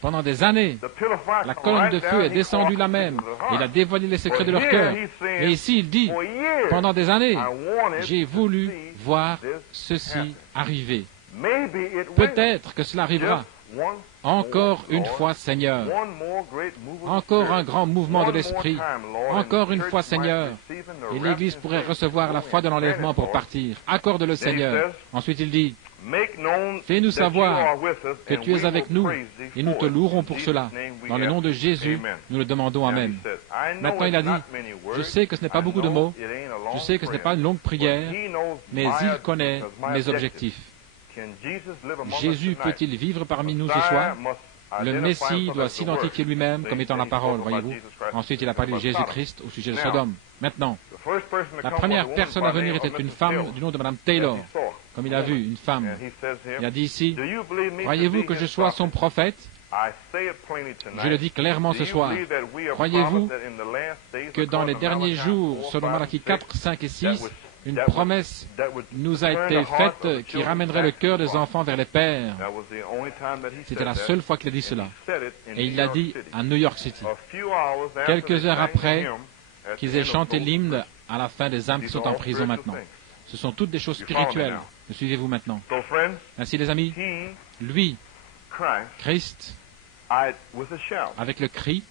Pendant des années, la colonne de feu est descendue là même. Il a dévoilé les secrets de leur cœur. Et ici, il dit, pendant des années, j'ai voulu voir ceci arriver. Peut-être que cela arrivera. Encore une fois, Seigneur. Encore un grand mouvement de l'Esprit. Encore une fois, Seigneur. Et l'Église pourrait recevoir la foi de l'enlèvement pour partir. Accorde-le, Seigneur. Ensuite, il dit, fais-nous savoir que tu es avec nous et nous te louerons pour cela. Dans le nom de Jésus, nous le demandons. Amen. Maintenant, il a dit, je sais que ce n'est pas beaucoup de mots, je sais que ce n'est pas une longue prière, mais il connaît mes objectifs. Jésus peut-il vivre parmi nous ce soir? Le Messie doit s'identifier lui-même comme étant la parole, voyez-vous. Ensuite, il a parlé de Jésus-Christ au sujet de Sodome. Maintenant, la première personne à venir était une femme du nom de Mme Taylor. Comme il a vu, une femme. Il a dit ici, croyez-vous que je sois son prophète? Je le dis clairement ce soir. Croyez-vous que dans les derniers jours, selon Malachie 4, 5 et 6, une promesse nous a été faite qui ramènerait le cœur des enfants vers les pères. C'était la seule fois qu'il a dit cela. Et il l'a dit à New York City. Quelques heures après qu'ils aient chanté l'hymne à la fin des âmes qui sont en prison maintenant. Ce sont toutes des choses spirituelles. Me suivez-vous maintenant? Ainsi, les amis, lui, Christ, avec le cri,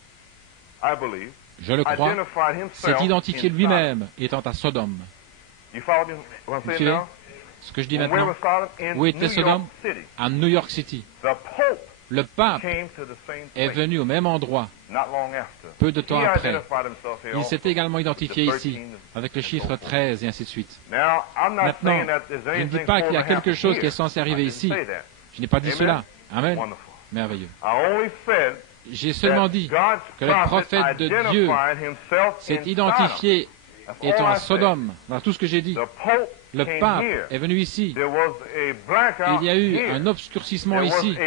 je le crois, s'est identifié lui-même étant à Sodome. Vous suivez ce que je dis maintenant? Où était Sodome? À New York City. Le pape est venu au même endroit peu de temps après. Il s'est également identifié ici, avec le chiffre 13 et ainsi de suite. Maintenant, je ne dis pas qu'il y a quelque chose qui est censé arriver ici. Je n'ai pas dit cela. Amen. Merveilleux. J'ai seulement dit que le prophète de Dieu s'est identifié étant à Sodome. Voilà tout ce que j'ai dit. Le pape est venu ici. Il y a eu un obscurcissement ici.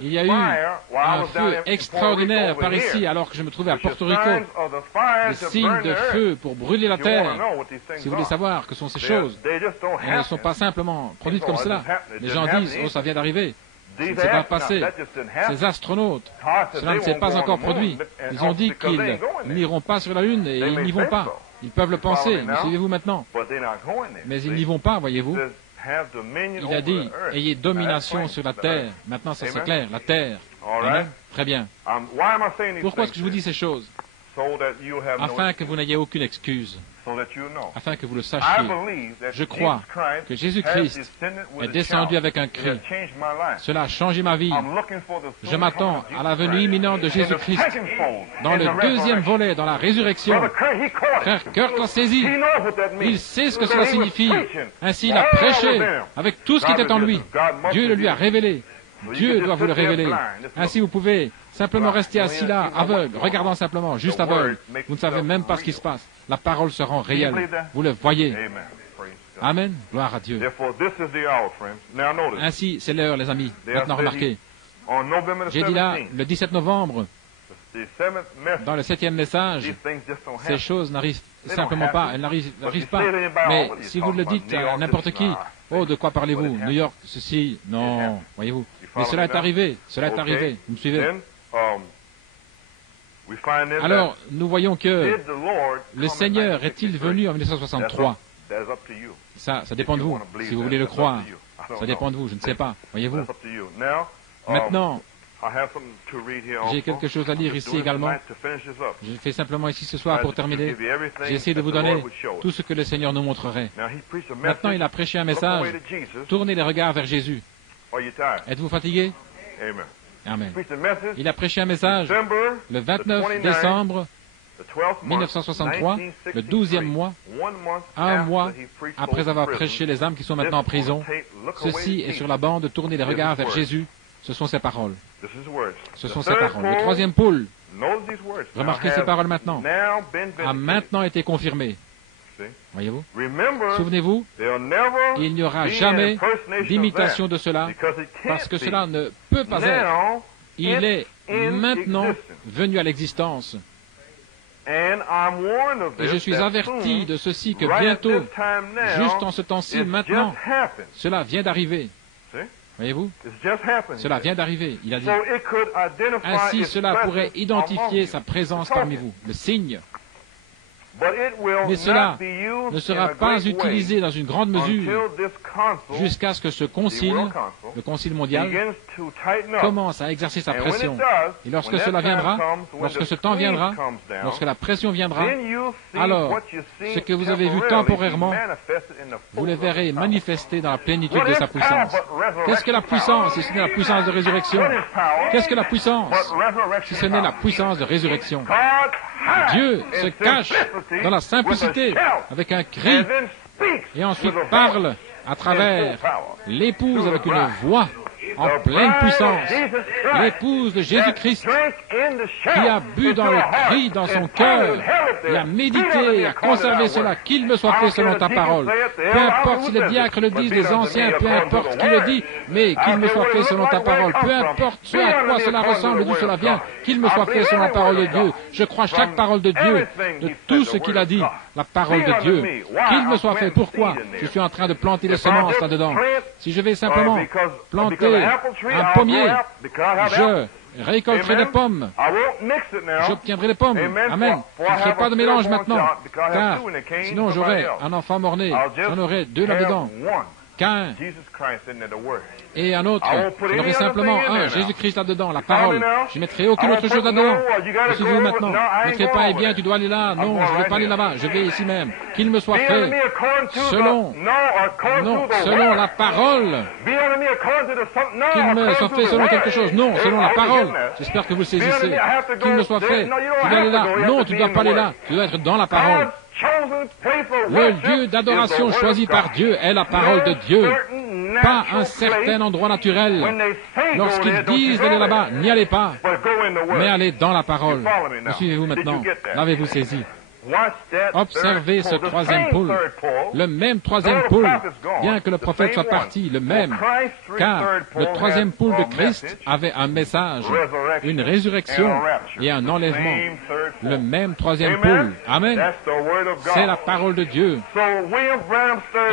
Il y a eu un feu extraordinaire par ici, alors que je me trouvais à Porto Rico. Des signes de feu pour brûler la terre. Si vous voulez savoir que sont ces choses, elles ne sont pas simplement produites comme cela. Les gens disent, oh, ça vient d'arriver. Ça ne s'est pas passé. Ces astronautes, cela ne s'est pas encore produit. Ils ont dit qu'ils n'iront pas sur la Lune et ils n'y vont pas. Ils peuvent le penser, mais suivez-vous maintenant. Mais ils n'y vont pas, voyez-vous. Il a dit, ayez domination sur la terre. Maintenant, ça c'est clair, la terre. Amen. Très bien. Pourquoi est-ce que je vous dis ces choses? Afin que vous n'ayez aucune excuse. Afin que vous le sachiez. Je crois que Jésus-Christ est descendu avec un cri. Cela a changé ma vie. Je m'attends à la venue imminente de Jésus-Christ. Dans le deuxième volet, dans la résurrection, frère Kirk l'a saisi. Il sait ce que cela signifie. Ainsi, il a prêché avec tout ce qui était en lui. Dieu le lui a révélé. Dieu doit vous le révéler. Ainsi, vous pouvez simplement rester assis là, aveugle, regardant simplement, juste aveugle. Vous ne savez même pas ce qui se passe. La parole se rend réelle. Vous le voyez. Amen. Gloire à Dieu. Ainsi, c'est l'heure, les amis. Maintenant, remarquez. J'ai dit là, le 17 novembre, dans le 7e message, ces choses n'arrivent simplement pas. Elles n'arrivent pas. Mais si vous le dites à n'importe qui, oh, de quoi parlez-vous? New York, ceci, non, voyez-vous. Mais cela est arrivé. Cela est arrivé. Vous me suivez? Alors, nous voyons que le Seigneur est-il venu en 1963? Ça dépend de vous. Si vous voulez le croire, ça dépend de vous. Je ne sais pas. Voyez-vous? Maintenant, j'ai quelque chose à lire ici également. Je fais simplement ici ce soir pour terminer. J'ai essayé de vous donner tout ce que le Seigneur nous montrerait. Maintenant, il a prêché un message. Tournez les regards vers Jésus. Êtes-vous fatigué? Amen. Il a prêché un message le 29 décembre 1963, le 12e mois, un mois après avoir prêché les âmes qui sont maintenant en prison, ceci est sur la bande, tournez les regards vers Jésus, ce sont ses paroles. Ce sont ses paroles. Le troisième poule, remarquez ces paroles maintenant, a maintenant été confirmé. Voyez-vous? Souvenez-vous, il n'y aura jamais d'imitation de cela, parce que cela ne peut pas être. Il est maintenant venu à l'existence. Et je suis averti de ceci que bientôt, juste en ce temps-ci, maintenant, cela vient d'arriver. Voyez-vous? Cela vient d'arriver, il a dit. Ainsi, cela pourrait identifier sa présence parmi vous, le signe. Mais cela ne sera pas utilisé dans une grande mesure jusqu'à ce que ce concile, le concile mondial, commence à exercer sa pression. Et lorsque cela viendra, lorsque ce temps viendra, lorsque la pression viendra, alors ce que vous avez vu temporairement, vous le verrez manifester dans la plénitude de sa puissance. Qu'est-ce que la puissance si ce n'est la puissance de résurrection? Qu'est-ce que la puissance si ce n'est la puissance de résurrection? Dieu se cache dans la simplicité avec un cri et ensuite parle à travers l'épouse avec une voix en pleine puissance, l'épouse de Jésus-Christ qui a bu dans le cri dans son cœur et a médité et a conservé cela, qu'il me soit fait selon ta parole. Peu importe si les diacres le disent, les anciens, peu importe qui le dit, mais qu'il me soit fait selon ta parole. Peu importe ce à quoi cela ressemble, d'où cela vient, qu'il me soit fait selon la parole de Dieu. Je crois chaque parole de Dieu, de tout ce qu'il a dit, la parole de Dieu. Qu'il me soit fait. Pourquoi? Je suis en train de planter les semences là-dedans. Si je vais simplement planter un pommier, je récolterai des pommes. J'obtiendrai des pommes. Amen. Je ne ferai pas de mélange maintenant, car sinon j'aurai un enfant mort-né. J'en aurai deux là-dedans. Qu'un et un autre. J'en aurai simplement un, Jésus-Christ là-dedans, la parole. Je ne mettrai aucune autre chose là-dedans. Suivez-vous maintenant. Ne mettrai pas, eh bien, tu dois aller là. Non, je ne vais pas aller là-bas. Je vais ici même. Qu'il me soit fait selon la parole. Qu'il me soit fait selon quelque chose. Non, selon la parole. J'espère que vous le saisissez. Qu'il me soit fait. Tu dois aller là. Non, tu ne dois pas aller là. Tu dois être dans la parole. Le lieu d'adoration choisi par Dieu est la parole de Dieu, pas un certain endroit naturel. Lorsqu'ils disent d'aller là-bas, n'y allez pas, mais allez dans la parole. Me suivez-vous maintenant? L'avez-vous saisi? Observez ce troisième pôle, le même troisième pôle, bien que le prophète soit parti, le même, car le troisième pôle de Christ avait un message, une résurrection et un enlèvement. Le même troisième pôle. Amen. C'est la parole de Dieu.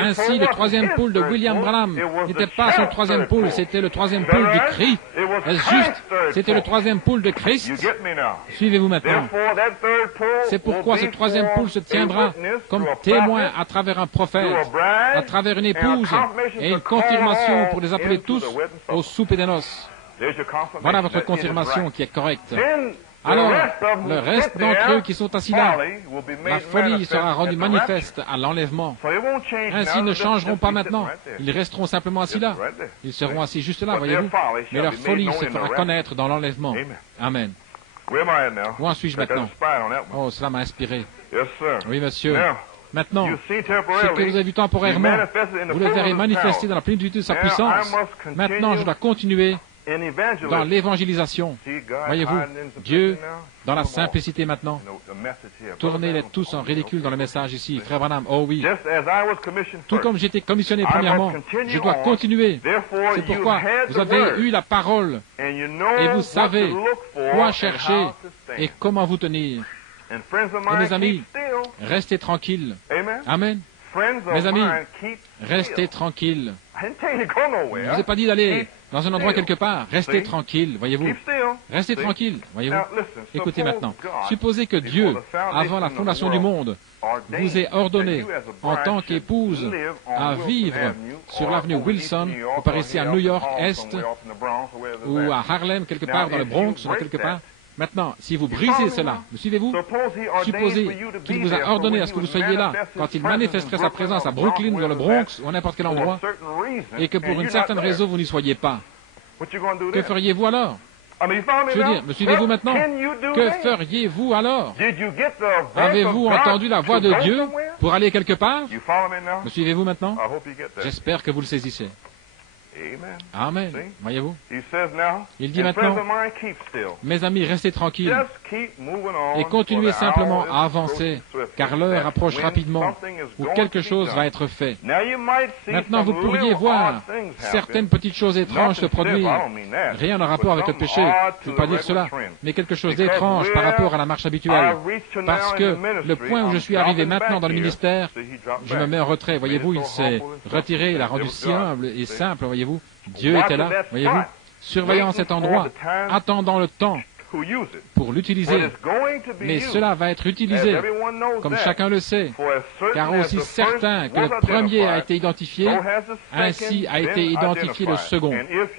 Ainsi, le troisième pôle de William Branham n'était pas son troisième pôle, c'était le troisième pôle du Christ. Est-ce juste? C'était le troisième pôle de Christ. Suivez-vous maintenant. C'est pourquoi ce troisième pôle se tiendra comme témoin à travers un prophète, à travers une épouse et une confirmation pour les appeler tous au souper des noces. Voilà votre confirmation qui est correcte. Alors, le reste d'entre eux qui sont assis là, la folie sera rendue manifeste à l'enlèvement. Ainsi, ils ne changeront pas maintenant. Ils resteront simplement assis là. Ils seront assis juste là, voyez-vous. Mais leur folie se fera connaître dans l'enlèvement. Amen. Où en suis-je maintenant? Oh, cela m'a inspiré. Oui, monsieur. Maintenant, ce que vous avez vu temporairement, vous le verrez manifester dans la plénitude de sa puissance. Maintenant, je dois continuer dans l'évangélisation. Voyez-vous, Dieu, dans la simplicité maintenant, tournez-les tous en ridicule dans le message ici. Frère Branham, oh oui. Tout comme j'ai été commissionné premièrement, je dois continuer. C'est pourquoi vous avez eu la parole et vous savez quoi chercher et comment vous tenir. Et mes amis, restez tranquilles. Amen. Mes amis, restez tranquilles. Je ne vous ai pas dit d'aller dans un endroit quelque part. Restez tranquille, voyez-vous. Restez tranquille, voyez-vous. Écoutez maintenant. Supposez que Dieu, avant la fondation du monde, vous ait ordonné, en tant qu'épouse, à vivre sur l'avenue Wilson, ou par ici à New York Est, ou à Harlem, quelque part dans le Bronx, ou quelque part. Maintenant, si vous brisez cela, me suivez-vous? Supposez qu'il vous a ordonné à ce que vous soyez là quand il manifesterait sa présence à Brooklyn, ou dans le Bronx, ou à n'importe quel endroit, et que pour une certaine raison vous n'y soyez pas. Que feriez-vous alors? Je veux dire, me suivez-vous maintenant? Que feriez-vous alors? Avez-vous entendu la voix de Dieu pour aller quelque part? Me suivez-vous maintenant? J'espère que vous le saisissez. Amen. Voyez-vous? Il dit maintenant, mes amis, restez tranquilles et continuez simplement à avancer, car l'heure approche rapidement où quelque chose va être fait. Maintenant, vous pourriez voir certaines petites choses étranges se produire. Rien en rapport avec le péché, je ne veux pas dire cela, mais quelque chose d'étrange par rapport à la marche habituelle. Parce que le point où je suis arrivé maintenant dans le ministère, je me mets en retrait. Voyez-vous, il s'est retiré, il a rendu si humble et simple, voyez-vous. Dieu était là, voyez-vous, surveillant cet endroit, attendant le temps pour l'utiliser. Mais cela va être utilisé, comme chacun le sait, car aussi certain que le premier a été identifié, ainsi a été identifié le second.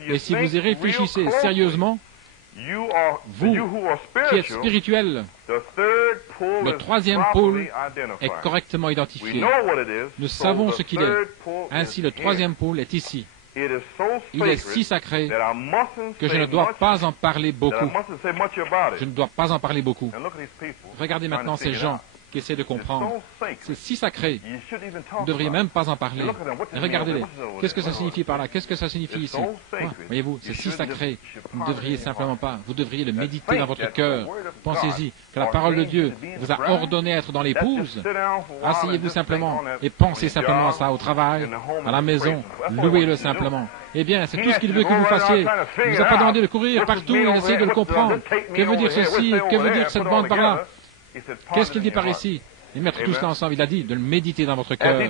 Et si vous y réfléchissez sérieusement, vous qui êtes spirituel, le troisième pôle est correctement identifié. Nous savons ce qu'il est. Ainsi, le troisième pôle est ici. Il est si sacré que je ne dois pas en parler beaucoup. Je ne dois pas en parler beaucoup. Regardez maintenant ces gens qui essaient de comprendre. C'est si sacré. Vous ne devriez même pas en parler. Regardez-les. Qu'est-ce que ça signifie par là? Qu'est-ce que ça signifie ici? Voyez-vous, c'est si sacré. Vous ne devriez simplement pas. Vous devriez le méditer dans votre cœur. Pensez-y que la parole de Dieu vous a ordonné d'être dans l'épouse. Asseyez-vous simplement et pensez simplement à ça au travail, à la maison. Louez-le simplement. Eh bien, c'est tout ce qu'il veut que vous fassiez. Il ne vous a pas demandé de courir partout et d'essayer de le comprendre. Que veut dire ceci? Que veut dire cette bande par là? Qu'est-ce qu'il dit par ici? Et mettre tout cela ensemble, il a dit de le méditer dans votre cœur.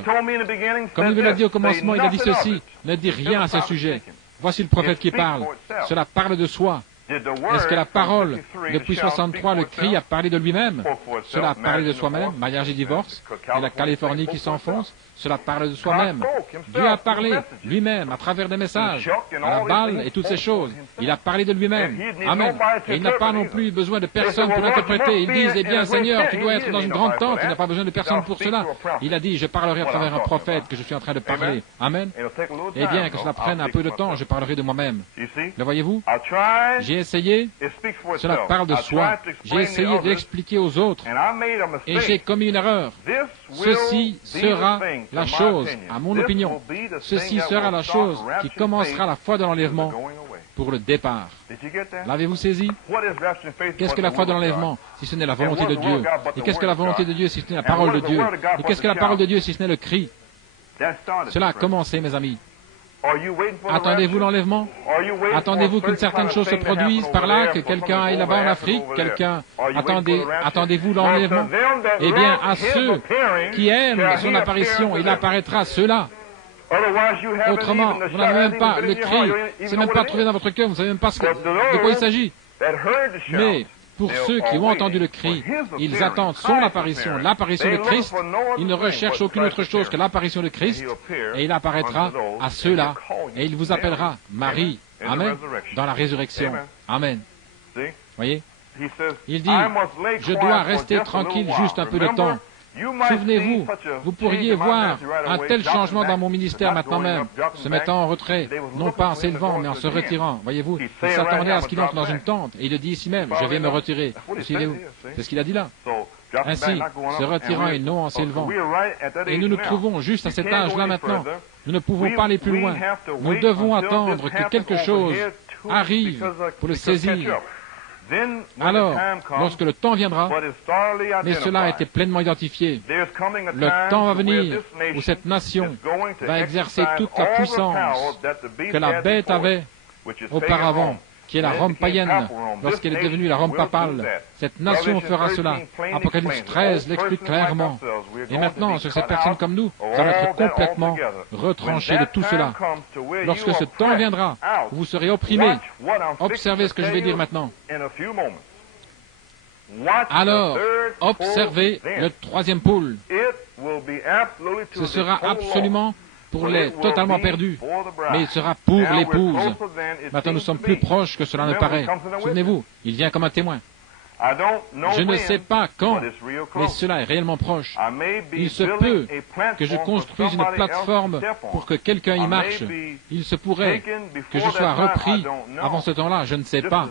Comme il vous l'a dit au commencement, il a dit ceci, ne dis rien à ce sujet. Voici le prophète qui parle. Cela parle de soi. Est-ce que la parole, depuis 63, le cri a parlé de lui-même? Cela a parlé de soi-même, mariage et divorce, et la Californie qui s'enfonce, cela parle de soi-même. Dieu a parlé lui-même à travers des messages, à la balle et toutes ces choses. Il a parlé de lui-même. Amen. Et il n'a pas non plus besoin de personne pour l'interpréter. Ils disent, eh bien Seigneur, tu dois être dans une grande tente, il n'a pas besoin de personne pour cela. Il a dit, je parlerai à travers un prophète que je suis en train de parler. Amen. Eh bien, que cela prenne un peu de temps, je parlerai de moi-même. Le voyez-vous? J'ai essayé, cela parle de soi. J'ai essayé d'expliquer aux autres et j'ai commis une erreur. Ceci sera la chose, à mon opinion, ceci sera la chose qui commencera la foi de l'enlèvement pour le départ. L'avez-vous saisi? Qu'est-ce que la foi de l'enlèvement si ce n'est la volonté de Dieu? Et qu'est-ce que la volonté de Dieu si ce n'est la parole de Dieu? Et qu'est-ce que la parole de Dieu si ce n'est le cri? Cela a commencé, mes amis. Attendez-vous l'enlèvement? Attendez-vous qu'une certaine chose se produise par là, que quelqu'un aille là-bas en Afrique? Attendez-vous l'enlèvement? Eh bien, à ceux qui aiment son apparition, il apparaîtra à ceux-là. Autrement, vous n'avez même pas le cri, c'est même pas trouvé dans votre cœur, vous ne savez même pas de quoi il s'agit. Mais pour ceux qui ont entendu le cri, ils attendent son apparition, l'apparition de Christ. Ils ne recherchent aucune autre chose que l'apparition de Christ. Et il apparaîtra à ceux-là. Et il vous appellera Marie. Amen. Dans la résurrection. Amen. Voyez? Il dit, je dois rester tranquille juste un peu de temps. Souvenez-vous, vous pourriez voir un tel changement dans mon ministère maintenant même, se mettant en retrait, non pas en s'élevant, mais en se retirant. Voyez-vous, il s'attendait à ce qu'il entre dans une tente, et il le dit ici même, je vais me retirer. Suivez-vous? C'est ce qu'il a dit là. Ainsi, se retirant et non en s'élevant. Et nous nous trouvons juste à cet âge-là maintenant. Nous ne pouvons pas aller plus loin. Nous devons attendre que quelque chose arrive pour le saisir. Alors, lorsque le temps viendra, mais cela a été pleinement identifié, le temps va venir où cette nation va exercer toute la puissance que la bête avait auparavant, qui est la Rome païenne, lorsqu'elle est devenue la Rome papale. Cette nation fera cela. Apocalypse 13 l'explique clairement. Et maintenant, sur ces personnes comme nous, vous allez être complètement retranchés de tout cela. Lorsque ce temps viendra, vous serez opprimés. Observez ce que je vais dire maintenant. Alors, observez le troisième pôle. Ce sera absolument pour les totalement perdus, mais il sera pour l'épouse. Maintenant, nous sommes plus proches que cela ne paraît. Souvenez-vous, il vient comme un témoin. Je ne sais pas quand, mais cela est réellement proche. Il se peut que je construise une plateforme pour que quelqu'un y marche. Il se pourrait que je sois repris avant ce temps-là, je ne sais pas.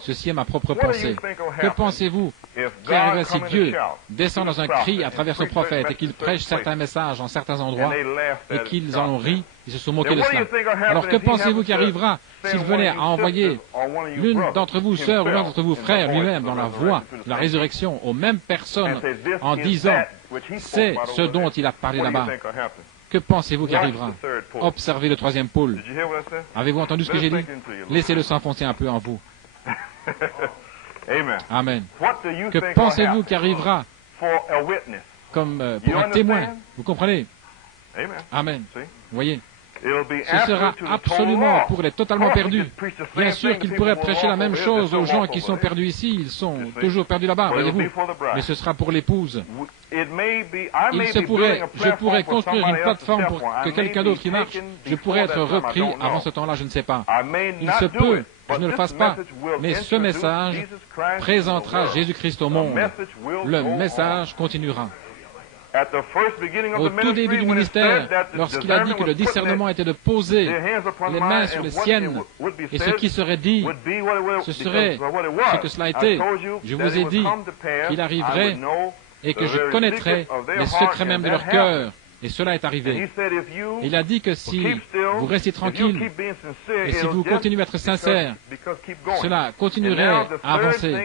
Ceci est ma propre pensée. Que pensez-vous qui arriverait si Dieu descend dans un cri à travers ce prophète et qu'il prêche certains messages en certains endroits et qu'ils en ont ri, ils se sont moqués de cela. Alors que pensez-vous qui arrivera s'il venait à envoyer l'une d'entre vous, sœurs, ou l'un d'entre vous, frères, lui-même, dans la voie de la résurrection, aux mêmes personnes, en disant, c'est ce dont il a parlé là-bas. Que pensez-vous qui arrivera? Observez le troisième pôle. Avez-vous entendu ce que j'ai dit? Laissez-le s'enfoncer un peu en vous. Amen. Que pensez-vous qui arrivera comme pour un témoin? Vous comprenez? Amen. Vous voyez? Ce sera absolument pour les totalement perdus. Bien sûr qu'ils pourraient prêcher la même chose aux gens qui sont perdus ici, ils sont toujours perdus là-bas, voyez-vous. Mais ce sera pour l'épouse. Il se pourrait, je pourrais construire une plateforme pour que quelqu'un d'autre y marche. Je pourrais être repris avant ce temps-là, je ne sais pas. Il se peut que je ne le fasse pas, mais ce message présentera Jésus-Christ au monde. Le message continuera. Au tout début du ministère, lorsqu'il a dit que le discernement était de poser les mains sur les siennes, et ce qui serait dit, ce serait ce que cela a été. Je vous ai dit qu'il arriverait et que je connaîtrais les secrets même de leur cœur. Et cela est arrivé. Il a dit que si vous restez tranquille et si vous continuez à être sincère, cela continuerait à avancer.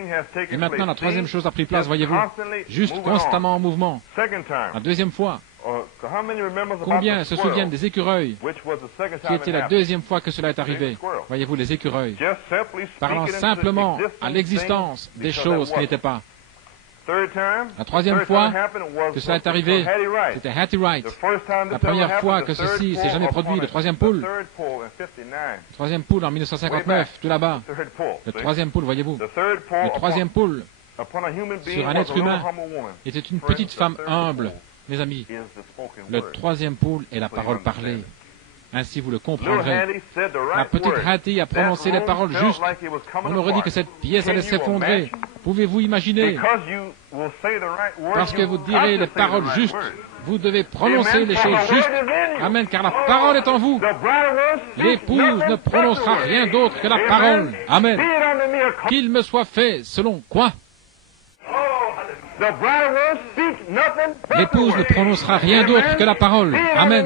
Et maintenant, la troisième chose a pris place, voyez-vous, juste constamment en mouvement. La deuxième fois, combien se souviennent des écureuils, qui était la deuxième fois que cela est arrivé? Voyez-vous, les écureuils, parlant simplement à l'existence des choses qui n'étaient pas. La troisième fois que cela est arrivé, c'était Hattie Wright. La première fois que ceci s'est jamais produit, le troisième pôle. Le troisième pôle en 1959, tout là-bas. Le troisième pôle, voyez-vous. Le troisième pôle sur un être humain était une petite femme humble, mes amis. Le troisième pôle est la parole parlée. Ainsi vous le comprendrez. La petite Hattie a prononcé les paroles justes. On aurait dit que cette pièce allait s'effondrer. Pouvez-vous imaginer? Parce que vous direz les paroles justes, vous devez prononcer les choses justes. Amen, car la parole est en vous. L'épouse ne prononcera rien d'autre que la parole. Amen. Qu'il me soit fait selon quoi? L'épouse ne prononcera rien d'autre que la parole. Amen.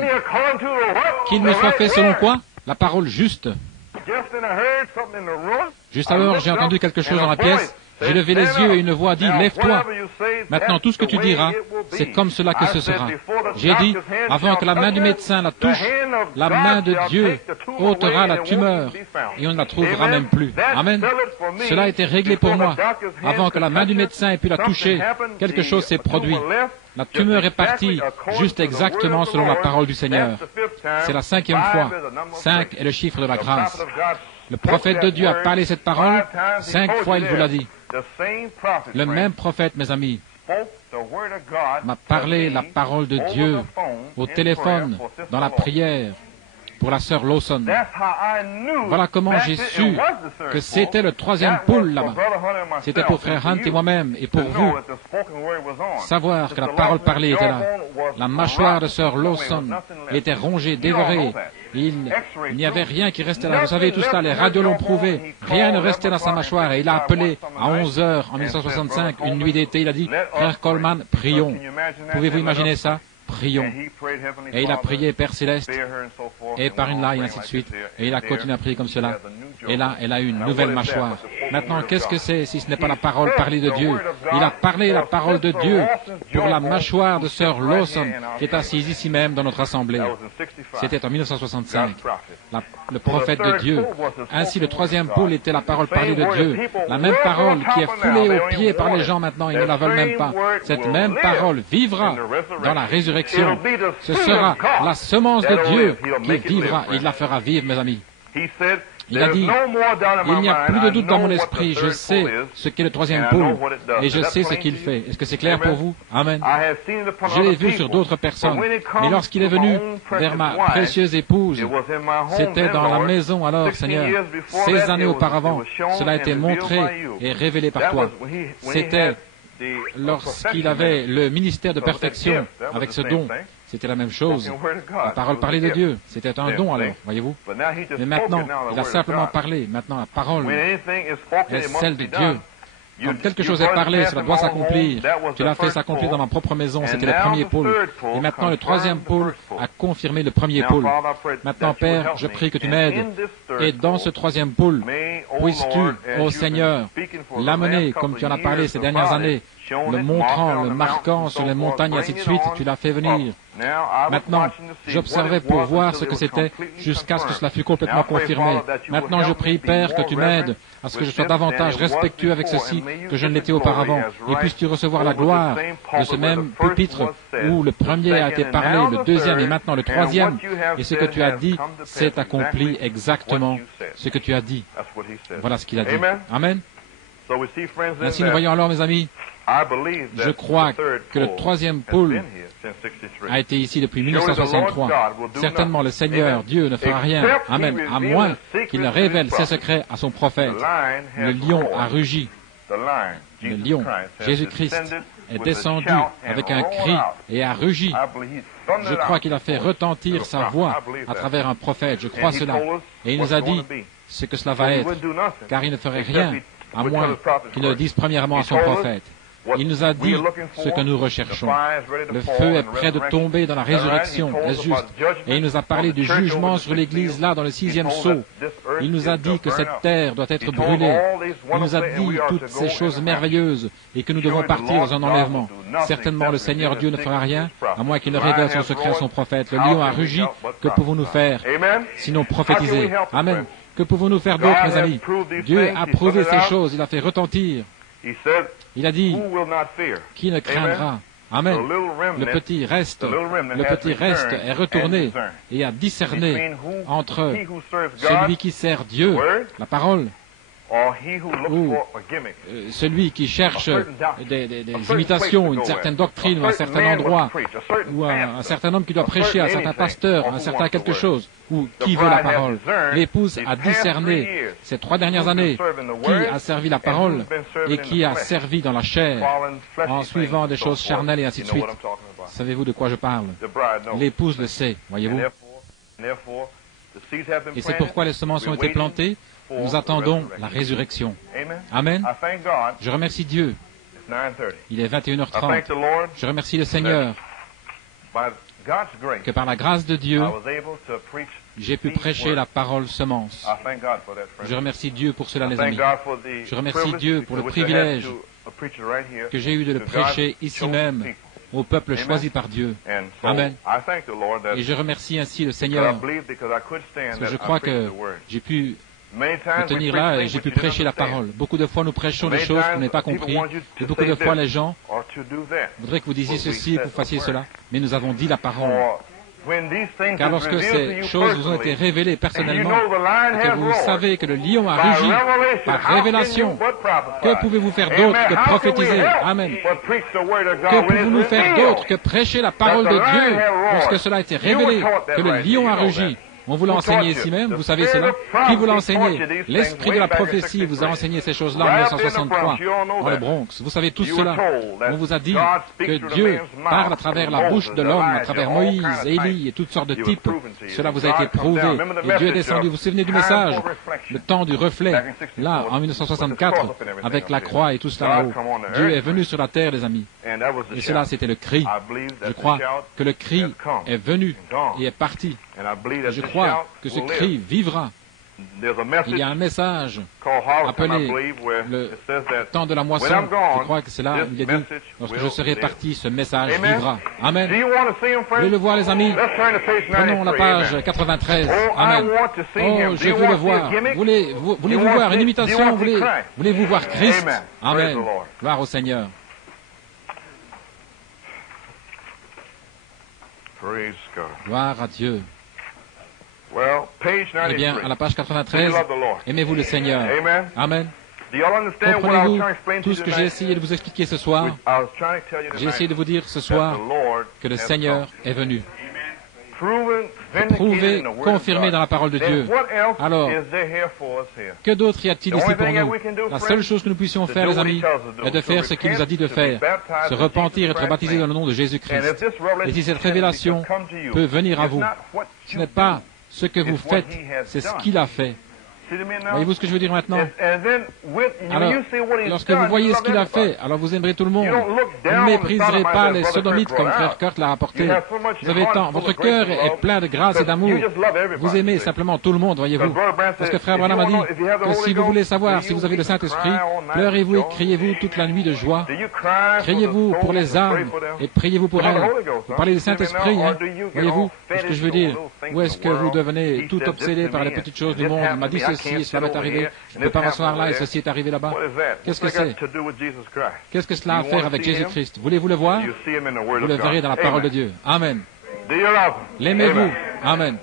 Qu'il me soit fait selon quoi? La parole juste. Juste alors, j'ai entendu quelque chose dans la pièce. J'ai levé les yeux et une voix a dit, lève-toi. Maintenant, tout ce que tu diras, c'est comme cela que ce sera. J'ai dit, avant que la main du médecin la touche, la main de Dieu ôtera la tumeur et on ne la trouvera même plus. Amen. Cela a été réglé pour moi. Avant que la main du médecin ait pu la toucher, quelque chose s'est produit. La tumeur est partie, juste exactement selon la parole du Seigneur. C'est la 5e fois. 5 est le chiffre de la grâce. Le prophète de Dieu a parlé cette parole, 5 fois il vous l'a dit. Le même prophète, mes amis, m'a parlé la parole de Dieu au téléphone, dans la prière, pour la sœur Lawson. Voilà comment j'ai su que c'était le troisième pôle là-bas. C'était pour frère Hunt et moi-même, et pour vous, savoir que la parole parlée était là. La mâchoire de sœur Lawson était rongée, dévorée. Il n'y avait rien qui restait là. Vous savez, tout cela, les radios l'ont prouvé. Rien ne restait dans sa mâchoire. Et il a appelé à 11 heures en 1965, une nuit d'été. Il a dit, frère Coleman, prions. Pouvez-vous imaginer ça? Prions. Et il a prié Père Céleste, et par une là, et ainsi de suite. Et il a continué à prier comme cela. Et là, elle a eu une nouvelle mâchoire. Maintenant, qu'est-ce que c'est si ce n'est pas la parole parlée de Dieu? Il a parlé la parole de Dieu pour la mâchoire de sœur Lawson, qui est assise ici même dans notre assemblée. C'était en 1965. Le prophète de Dieu. Ainsi, le troisième pôle était la parole parlée de Dieu. La même parole qui est foulée aux pieds par les gens maintenant, ils ne la veulent même pas. Cette même parole vivra dans la résurrection. Ce sera la semence de Dieu qui vivra et il la fera vivre, mes amis. Il a dit, il n'y a plus de doute dans mon esprit, je sais ce qu'est le troisième pôle, et je sais ce qu'il fait. Est-ce que c'est clair pour vous? Amen. Je l'ai vu sur d'autres personnes, mais lorsqu'il est venu vers ma précieuse épouse, c'était dans la maison alors, Seigneur. 16 années auparavant, cela a été montré et révélé par toi. C'était lorsqu'il avait le ministère de perfection avec ce don. C'était la même chose. La parole parlait de Dieu. C'était un don alors, voyez-vous. Mais maintenant, il a simplement parlé. Maintenant, la parole est celle de Dieu. Quand quelque chose est parlé, cela doit s'accomplir. Tu l'as fait s'accomplir dans ma propre maison. C'était le premier pôle. Et maintenant, le troisième pôle a confirmé le premier pôle. Maintenant, Père, je prie que tu m'aides. Et dans ce troisième pôle, puisses-tu, ô Seigneur, l'amener comme tu en as parlé ces dernières années, le montrant, le marquant sur les montagnes, et ainsi de suite, tu l'as fait venir. Maintenant, j'observais pour voir ce que c'était jusqu'à ce que cela fût complètement confirmé. Maintenant, je prie, Père, que tu m'aides à ce que je sois davantage respectueux avec ceci que je ne l'étais auparavant. Et puisses-tu recevoir la gloire de ce même pupitre où le premier a été parlé, le deuxième et maintenant le troisième. Et ce que tu as dit s'est accompli exactement ce que tu as dit. Voilà ce qu'il a dit. Amen. Ainsi, nous voyons alors, mes amis, je crois que le troisième pôle a été ici depuis 1963. Certainement, le Seigneur, Dieu, ne fera rien. Amen. À moins qu'il révèle ses secrets à son prophète. Le lion a rugi. Le lion, Jésus-Christ, est descendu avec un cri et a rugi. Je crois qu'il a fait retentir sa voix à travers un prophète. Je crois cela. Et il nous a dit ce que cela va être. Car il ne ferait rien à moins qu'il ne le dise premièrement à son prophète. Il nous a dit ce que nous recherchons. Le feu est prêt de tomber dans la résurrection, est juste. Et il nous a parlé du jugement sur l'Église là, dans le 6e sceau. Il nous a dit que cette terre doit être brûlée. Il nous a dit toutes ces choses merveilleuses et que nous devons partir dans un enlèvement. Certainement, le Seigneur Dieu ne fera rien, à moins qu'il ne révèle son secret à son prophète. Le lion a rugi. Que pouvons-nous faire? Sinon prophétiser. Amen. Que pouvons-nous faire d'autre, mes amis? Dieu a prouvé ces choses. Il a fait retentir. Il a dit, qui ne craindra? Amen. Le petit reste est retourné et a discerné entre celui qui sert Dieu, la parole, ou celui qui cherche des imitations, une certaine doctrine, ou un certain endroit, ou un certain homme qui doit prêcher, un certain pasteur, un certain quelque chose, ou qui veut la parole. L'épouse a discerné ces 3 dernières années qui a servi la parole et qui a servi dans la chair en suivant des choses charnelles et ainsi de suite. Savez-vous de quoi je parle? L'épouse le sait, voyez-vous. Et c'est pourquoi les semences ont été plantées. Nous attendons la résurrection. Amen. Je remercie Dieu. Il est 21h30. Je remercie le Seigneur que par la grâce de Dieu, j'ai pu prêcher la parole semence. Je remercie Dieu pour cela, les amis. Je remercie Dieu pour le privilège que j'ai eu de le prêcher ici même au peuple choisi par Dieu. Amen. Et je remercie ainsi le Seigneur parce que je crois que j'ai pu me tenir là et j'ai pu prêcher la parole. Beaucoup de fois, nous prêchons des choses qu'on n'a pas compris. Et beaucoup de fois, les gens voudraient que vous disiez ceci et que vous fassiez cela. Mais nous avons dit la parole. Car lorsque ces choses vous ont été révélées personnellement, et que vous savez que le lion a rugi par révélation, que pouvez-vous faire d'autre que prophétiser? Amen. Que pouvons-nous faire d'autre que prêcher la parole de Dieu lorsque cela a été révélé, que le lion a rugi? On vous l'a enseigné ici même, vous savez cela. Qui vous l'a enseigné? L'esprit de la prophétie vous a enseigné ces choses-là en 1963, dans le Bronx. Vous savez tout cela. On vous a dit que Dieu parle à travers la bouche de l'homme, à travers Moïse, Élie et toutes sortes de types. Cela vous a été prouvé. Et Dieu est descendu. Vous vous souvenez du message? Le temps du reflet. Là, en 1964, avec la croix et tout cela là-haut. Dieu est venu sur la terre, les amis. Et cela, c'était le cri. Je crois que le cri est venu et est parti. Je crois que ce cri vivra. Il y a un message appelé le temps de la moisson. Je crois que c'est là, il est dit, lorsque je serai parti, ce message vivra. Amen. Vous voulez le voir, les amis? Prenons la page 93. Amen. Oh, je veux le voir. Voulez-vous voir une imitation? Voulez-vous voir Christ? Amen. Gloire au Seigneur. Gloire à Dieu. Eh bien, à la page 93, aimez-vous le Seigneur. Amen. Comprenez-vous Comprenez-vous tout ce que j'ai essayé de vous expliquer ce soir? J'ai essayé de vous dire ce soir que le Seigneur est venu. Prouvé, confirmé dans la parole de Dieu. Alors, que d'autre y a-t-il ici pour nous? La seule chose que nous puissions faire, les amis, est de faire ce qu'il nous a dit de faire, se repentir et être baptisé dans le nom de Jésus-Christ. Et si cette révélation peut venir à vous, ce n'est pas ce que vous faites, c'est ce qu'il a fait. Voyez-vous ce que je veux dire maintenant? Alors, lorsque vous voyez ce qu'il a fait, alors vous aimerez tout le monde. Vous ne mépriserez pas les sodomites comme frère Kurt l'a rapporté. Vous avez tant, votre cœur est plein de grâce et d'amour. Vous aimez simplement tout le monde, voyez-vous. Parce que frère Branham a dit que si vous voulez savoir si vous avez le Saint-Esprit, pleurez-vous et criez-vous toute la nuit de joie. Criez-vous pour les âmes et priez-vous pour elles. Vous parlez du Saint-Esprit, hein? Voyez-vous ce que je veux dire? Ou est-ce que vous devenez tout obsédé par les petites choses du monde? Il m'a dit ceci et cela m'est arrivé, je ne peux pas m'asseoir là et ceci est arrivé là-bas. Qu'est-ce que c'est? Qu'est-ce que cela a à faire avec Jésus-Christ? Voulez-vous le voir? Vous le verrez dans la parole de Dieu. Amen. L'aimez-vous? Amen.